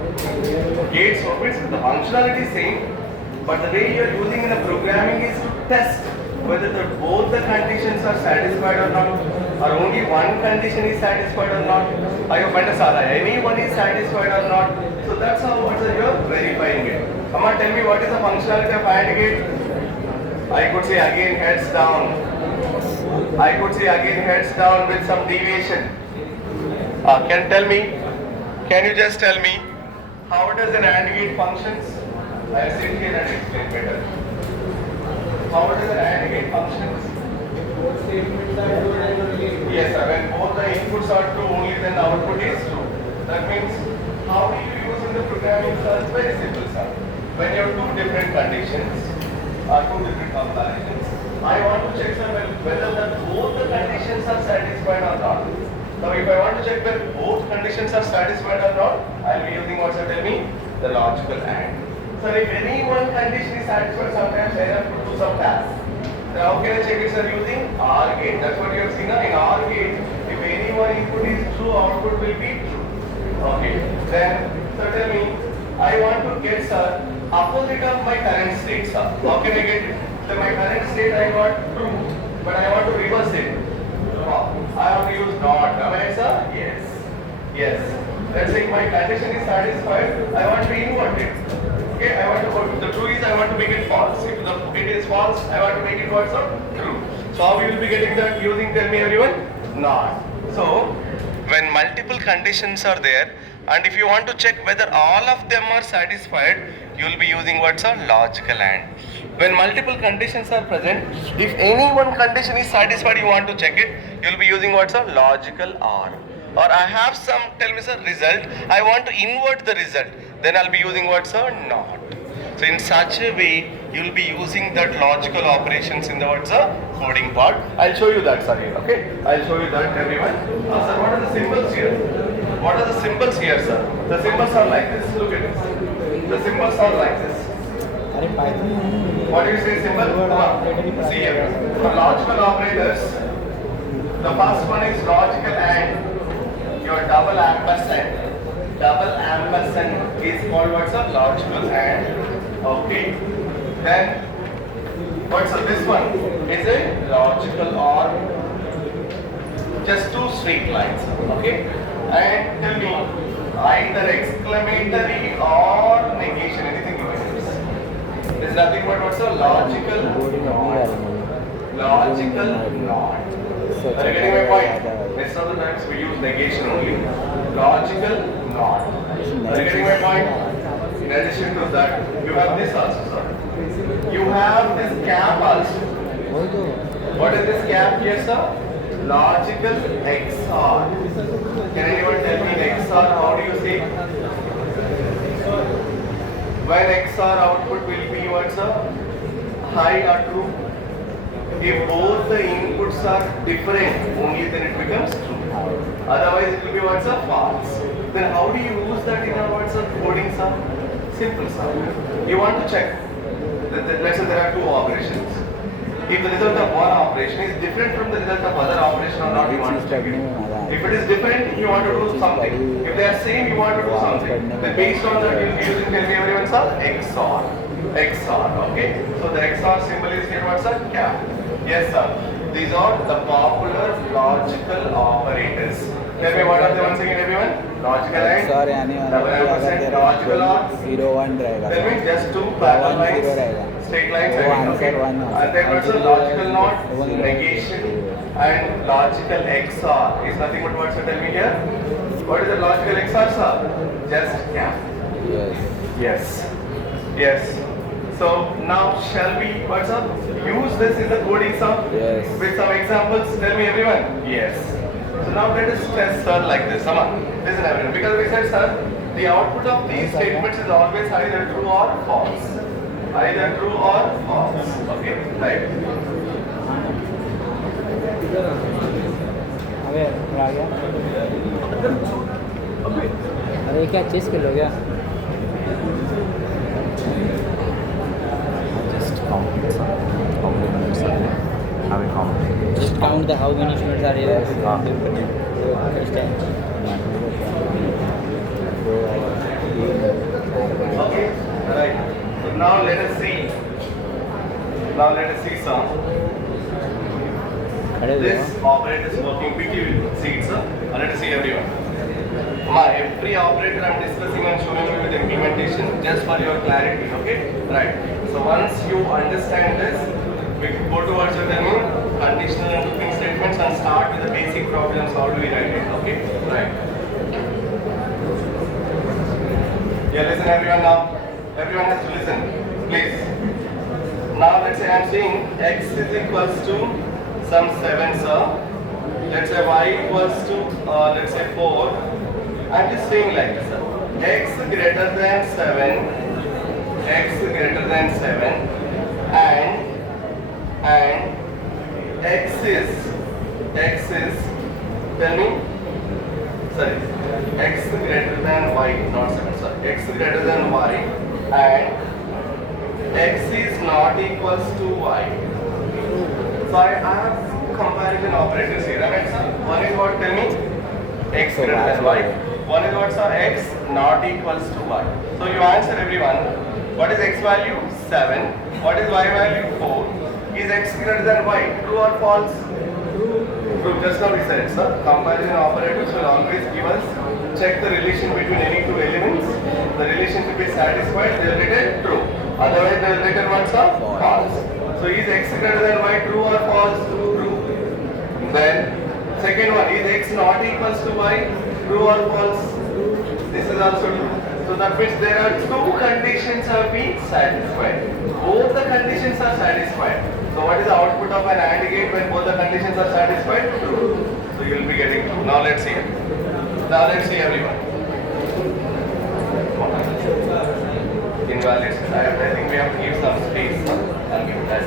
gates operates, the functionality is same, but the way you are using in the programming is to test whether both the conditions are satisfied or not, or only one condition is satisfied or not. I hope understand. Any one is satisfied or not. So that's how you are verifying it. Come on, tell me what is the functionality of AND gate? I could say again heads down. I could say again heads down with some deviation. Can you just tell me how does an AND gate functions? I'll sit here and explain better. How does an AND gate functions? Both statements are true and only. Yes, sir. When both the inputs are true, only then the output is true. That means how do you use in the programming, sir? It's very simple, sir. When you have two different conditions or two different comparisons, I want to check, sir, whether both the conditions are satisfied or not. Now, if I want to check whether both conditions are satisfied or not, I'll be using what, sir? Tell me, the logical AND. So if any one condition is satisfied, sometimes I have to do some tasks. Then how can I check it, sir? Using OR gate. That's what you have seen. In OR gate, if any one input is true, output will be true. Okay. Then, sir, tell me, I want to get, sir, opposite of my current state, sir. How can I get it? So my current state I got true, but I want to reverse it. I have to use not. Am I, sir? Yes. Yes. Let's say my condition is satisfied, I want to invert it. Okay, I want to go to the true is I want to make it false. If it is false, I want to make it what, sir? True. So how we will be getting that using, tell me everyone? Not. So when multiple conditions are there, And if you want to check whether all of them are satisfied, you will be using what's a logical and. When multiple conditions are present, if any one condition is satisfied, you want to check it, you will be using what's a logical or. Or I have some, tell me sir, result, I want to invert the result, then I'll be using what's a not. So in such a way, you will be using that logical operations in the what's a coding part. I'll show you that sir here, okay? I'll show you that everyone. Sir, what are the symbols here? What are the symbols here, sir? The symbols are like this. Look at this. The symbols are like this. अरे Python What do you say symbol? Come on. See here. For logical operators, the first one is logical and. Your double ampersand. Double ampersand is called what's a logical and. Okay. Then what's this one? Is a logical or. Just two straight lines. Okay. And tell me either exclamatory or negation. Anything you can use. There's nothing but what's a logical not. Logical not. Are you getting my point? Rest of the times we use negation only. Logical not. Are you getting my point? In addition to that, you have this also, sir. You have this cap also. What is this cap here, sir? Logical XOR. Can anyone tell me XOR? How do you say? When XOR output will be what, sir? High or true? If both the inputs are different, only then it becomes true. Otherwise it will be what's a false. Then how do you use that in a what's a coding, sir? Simple, sir. You want to check. Let's say there are two operations. If the result of one operation is different from the result of other operation or not, you want to check it. If it is different, you want to do something. If they are same, you want to do something. Then based on that, you will be using, tell me everyone, sir, XOR. XOR, okay? So the XOR symbol is here, what's a cap? Yes, sir. These are the popular logical operators. Tell me what are they once again, everyone? Logical and XOR यानी double ampersand, logical or 0-1 रहेगा. tell me just two parallel 1-0 lines, रहेगा. straight lines, वो I mean, answer okay? 1 And then what's a logical not? One. Negation and logical XOR is nothing but what's a tell me here? What is the logical XOR, sir? Just cap. Yes. Yes. Yes. So now shall we what's up? Use this in the coding, sir? Yes. With some examples, tell me everyone. Yes. So now let us test sir like this. Come on. Listen everyone. Because we said sir, the output of these statements is always either true or false. Either true or false. Okay? Right. अबे आ गया. अरे क्या chess खेल हो गया. Just count the how many students are here. First time. Okay? Right. So now let us see. Now let us see some. This operator is working quickly with seeds, sir. Let us see everyone. Every operator I am discussing and showing you with implementation just for your clarity, okay? Right. So once you understand this, we can go towards your conditional and looping statements and start with the basic problems. How do we write it? Okay? Right. Yeah, listen everyone now. Everyone has to listen. Please. Now let's say I am saying x is equals to some 7, sir. Let's say y equals to let's say 4. I'm just saying like this, sir. X greater than 7, x greater than 7, and x is, tell me, sorry, x greater than y, not 7, sorry, x greater than y, and x is not equals to y. So I have comparison operators here. I mean, sir, one is what, tell me, x greater than y. One is what, sir, x not equals to y. So you answer everyone. What is x value? 7. What is y value? 4. Is x greater than y? True or false? True. Just now we said it, sir. Comparison operators will always give us, check the relation between any two elements. The relationship is satisfied, they will return true. Otherwise they will return what, sir? False. So is x greater than y true or false? True. Then second one, is x not equals to y? True or false? This is also true. So that means there are two conditions have been satisfied. Both the conditions are satisfied. So what is the output of an AND gate when both the conditions are satisfied? True. So you will be getting true. Now let's see it. Now let's see everyone. Invalid. I think we have to give some space. I'll give that.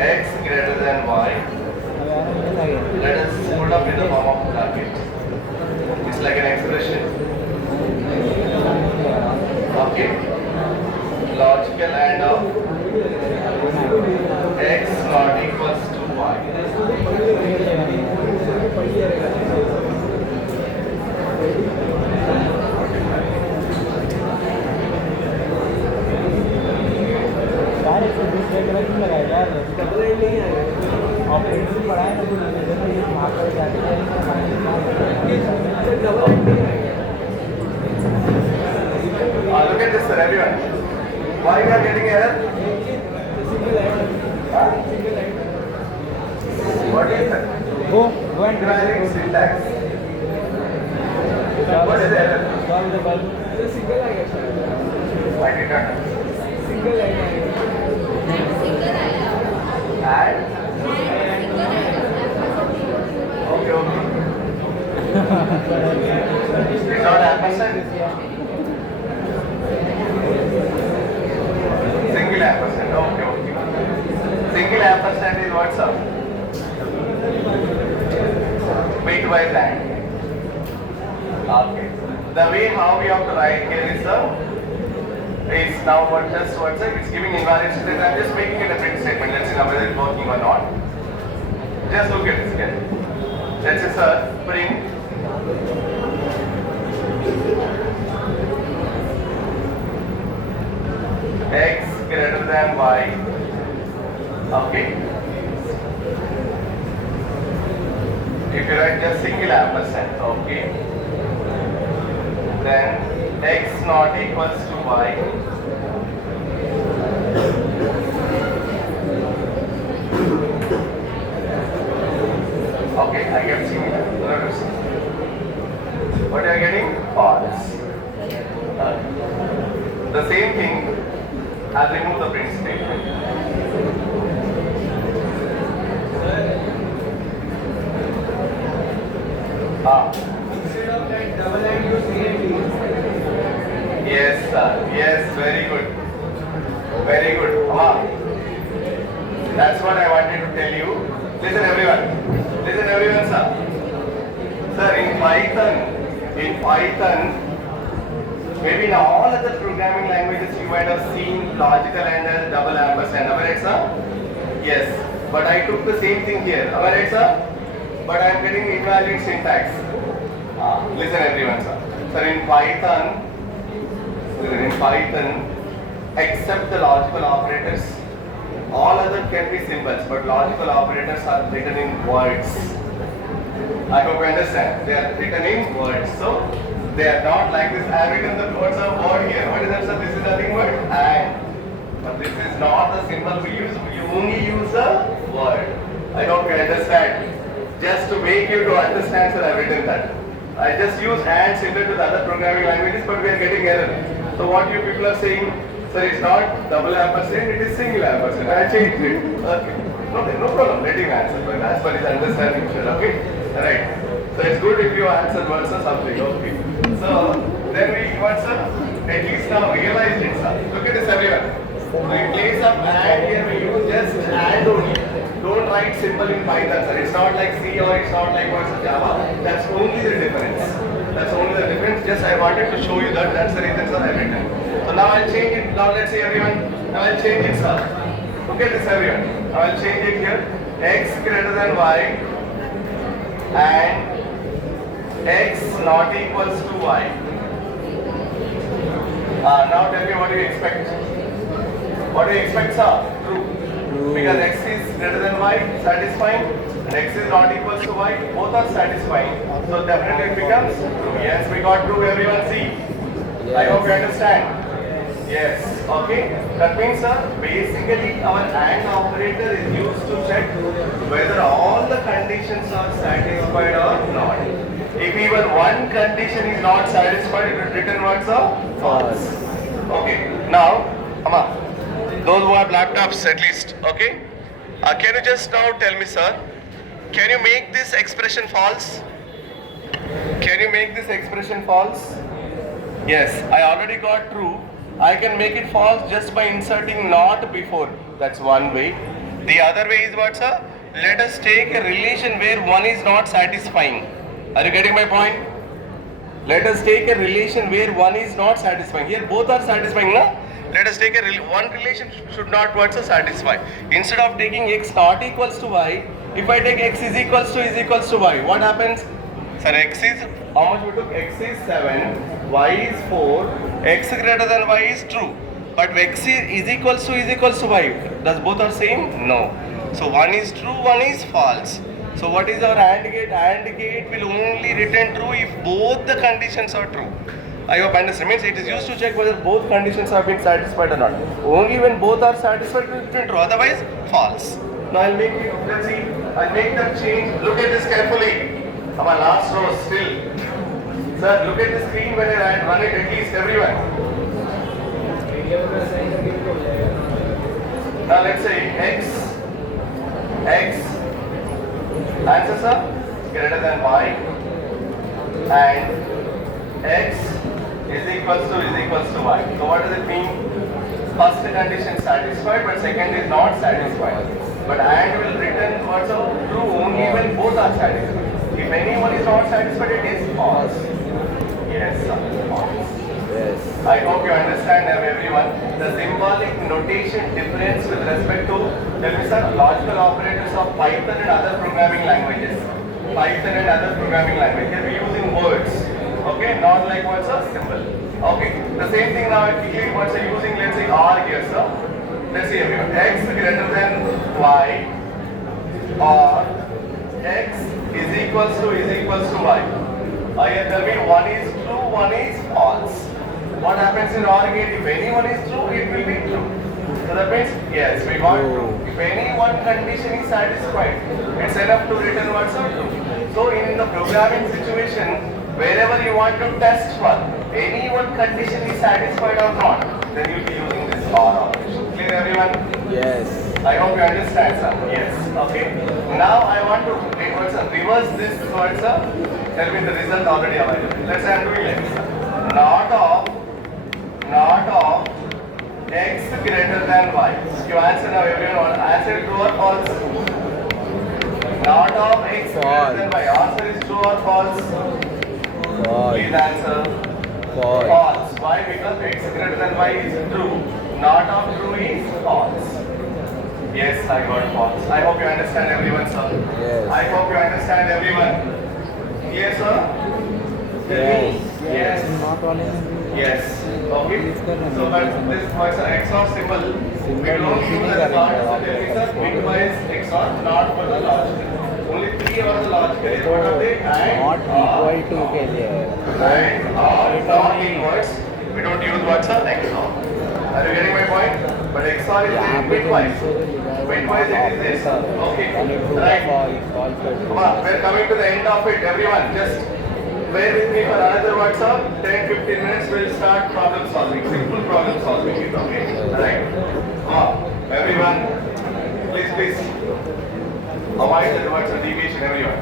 X greater than Y. Let us put up in the form of bracket. It's like an expression. Okay. Logical AND of X not equals to Y. यार इसको दूसरे colour क्यों लगाया यार double and नहीं आएगा और pencil पड़ा है ना तो जैसे ये वहाँ पर जाके डबल एंड नहीं आएगा Look at this, sir, everyone. Why we are getting error? What is it? go and Invalid syntax. What is the error? solve the bulb single आएगा शायद I did not. सिंगल आएगा And? Okay, okay. It's not ampersand. Single ampersand. Okay, okay. Single ampersand is what's up? Bitwise AND. Okay. The way how we have to write here is now what's it's giving invalid statement. I'm just making it a print statement. Let's see now whether it's working or not. Just look at this again. Let's say sir, print X greater than Y. Okay. If you write just single ampersand, okay. Then X not equals to Y. Okay, I get similar. What are you getting? False. The same thing, I'll remove the print statement. instead of that double and use AND. Yes, sir. Yes, very good. Very good. That's what I wanted to tell you. Listen, everyone. Listen, everyone, sir. Sir, in Python, maybe in all other programming languages you might have seen logical and double ampersand. Am I right, sir? Yes. But I took the same thing here. Am I right, sir? But I am getting invalid syntax. Listen, everyone, sir. Sir, in Python, except the logical operators, all other can be symbols, but logical operators are written in words. I hope you understand. They are written in words. So they are not like this. I have written the words of word here. What is that, sir? This is nothing but and. But this is not the symbol we use. We only use a word. I hope you understand. Just to make you to understand, sir, I have written that. I just use and similar to the other programming languages, but we are getting error. So what you people are saying, sir, it's not double ampersand, it is single ampersand. I changed it. Okay. No problem. Let him answer. But as per his understanding, sir. Okay. Right. So it's good if you answer once or something. Okay. So then we what, sir? At least now realize it, sir. Look at this, everyone. So in place of and here we use just and only. Don't write simple in Python, sir. It's not like C or it's not like what's Java. That's only the difference. That's only the difference. Just I wanted to show you that. That's the reason, sir, I've written. So now I'll change it. Now let's see, everyone. Now I'll change it, sir. Look at this, everyone. Now I'll change it here. X greater than Y and X not equals to Y. Now tell me what do you expect? What do you expect, sir? True. Because X is greater than Y, satisfying, and X is not equals to Y, both are satisfying. So definitely it becomes true. Yes, we got true, everyone see. I hope you understand. Yes, okay. That means, sir, basically our AND operator is used to check whether all the conditions are satisfied or not. If even one condition is not satisfied, it will return what, sir? False. Okay. Now, Amma, those who have laptops at least, okay? Can you just now tell me, sir? Can you make this expression false? Can you make this expression false? Yes, I already got true. I can make it false just by inserting not before. That's one way. The other way is what, sir? Let us take a relation where one is not satisfying. Are you getting my point? Let us take a relation where one is not satisfying. Here both are satisfying, no? Let us take one relation should not what, sir, satisfy. Instead of taking x not equals to y, if I take x is equals to y, what happens? Sir, x is, how much we took? X is 7, y is 4, x greater than y is true. But x is equals to y. Does both are same? No. So one is true, one is false. So what is our AND gate? AND gate will only return true if both the conditions are true. I hope understand. Means it is used to check whether both conditions have been satisfied or not. Only when both are satisfied it will return true. Otherwise, false. Now I'll make it, let's see, I'll make them change. Look at this carefully. My last row still. Sir, look at the screen when I run it, at least everyone. Now let's say x, answer, sir, greater than y, and x is equals to y. So what does it mean? First condition satisfied, but second is not satisfied. But AND will return what's true only when both are satisfied. If anyone is not satisfied, it is false. Yes, sir. False. Yes. I hope you understand now, everyone. The symbolic notation difference with respect to, tell me, sir, logical operators of Python and other programming languages. Python and other programming languages. Here we are using words. Okay, not like what's a symbol. Okay, the same thing now. Quickly, what's using? Let's say R here, sir. Let's see, everyone. X greater than y, or x is equals to y. Tell me, one is true, one is false. What happens in OR gate? If anyone is true, it will be true. So that means, yes, we want true. If any one condition is satisfied, it's enough to return what's true. So in the programming situation, wherever you want to test for, any one condition is satisfied or not, then you'll be using this OR operation. Clear, everyone? Yes. I hope you understand, sir. Yes. Okay. Now I want to reverse this word, sir. Tell me the result already available. Let's say I'm doing like this. Not of x greater than y. You answer now, everyone. Answer true or false? Not of x greater than y. Answer is true or false? False. Please answer. False. False. Why? Because x greater than y is true. Not of true is false. Yes, I got false. I hope you understand, everyone, sir. Yes. I hope you understand, everyone. Clear, sir? Yes. Yes. Yes. Okay. So, but this was an XOR symbol. We don't use as logical. Bitwise XOR, not for the logical. Only three are the logical. What are they? Not equal to के लिए And not equals. We don't use what's a XOR. Are you getting my point? But XOR is in bitwise. Bitwise it is this. Okay. Right. Come on. We're coming to the end of it. Everyone, just bear with me for another WhatsApp. 10-15 minutes. We'll start problem solving. Simple problem solving. Okay. Right. Come on. Everyone, please. Avoid the WhatsApp deviation. Everyone.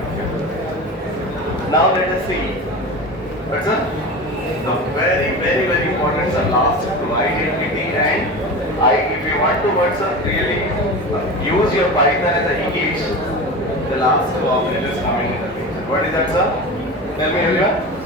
Now let us see. What's up? The very important the last two, identity and if you want to really use your Python as an English, the last two operators coming in the picture. What is that, sir? Tell me, everyone.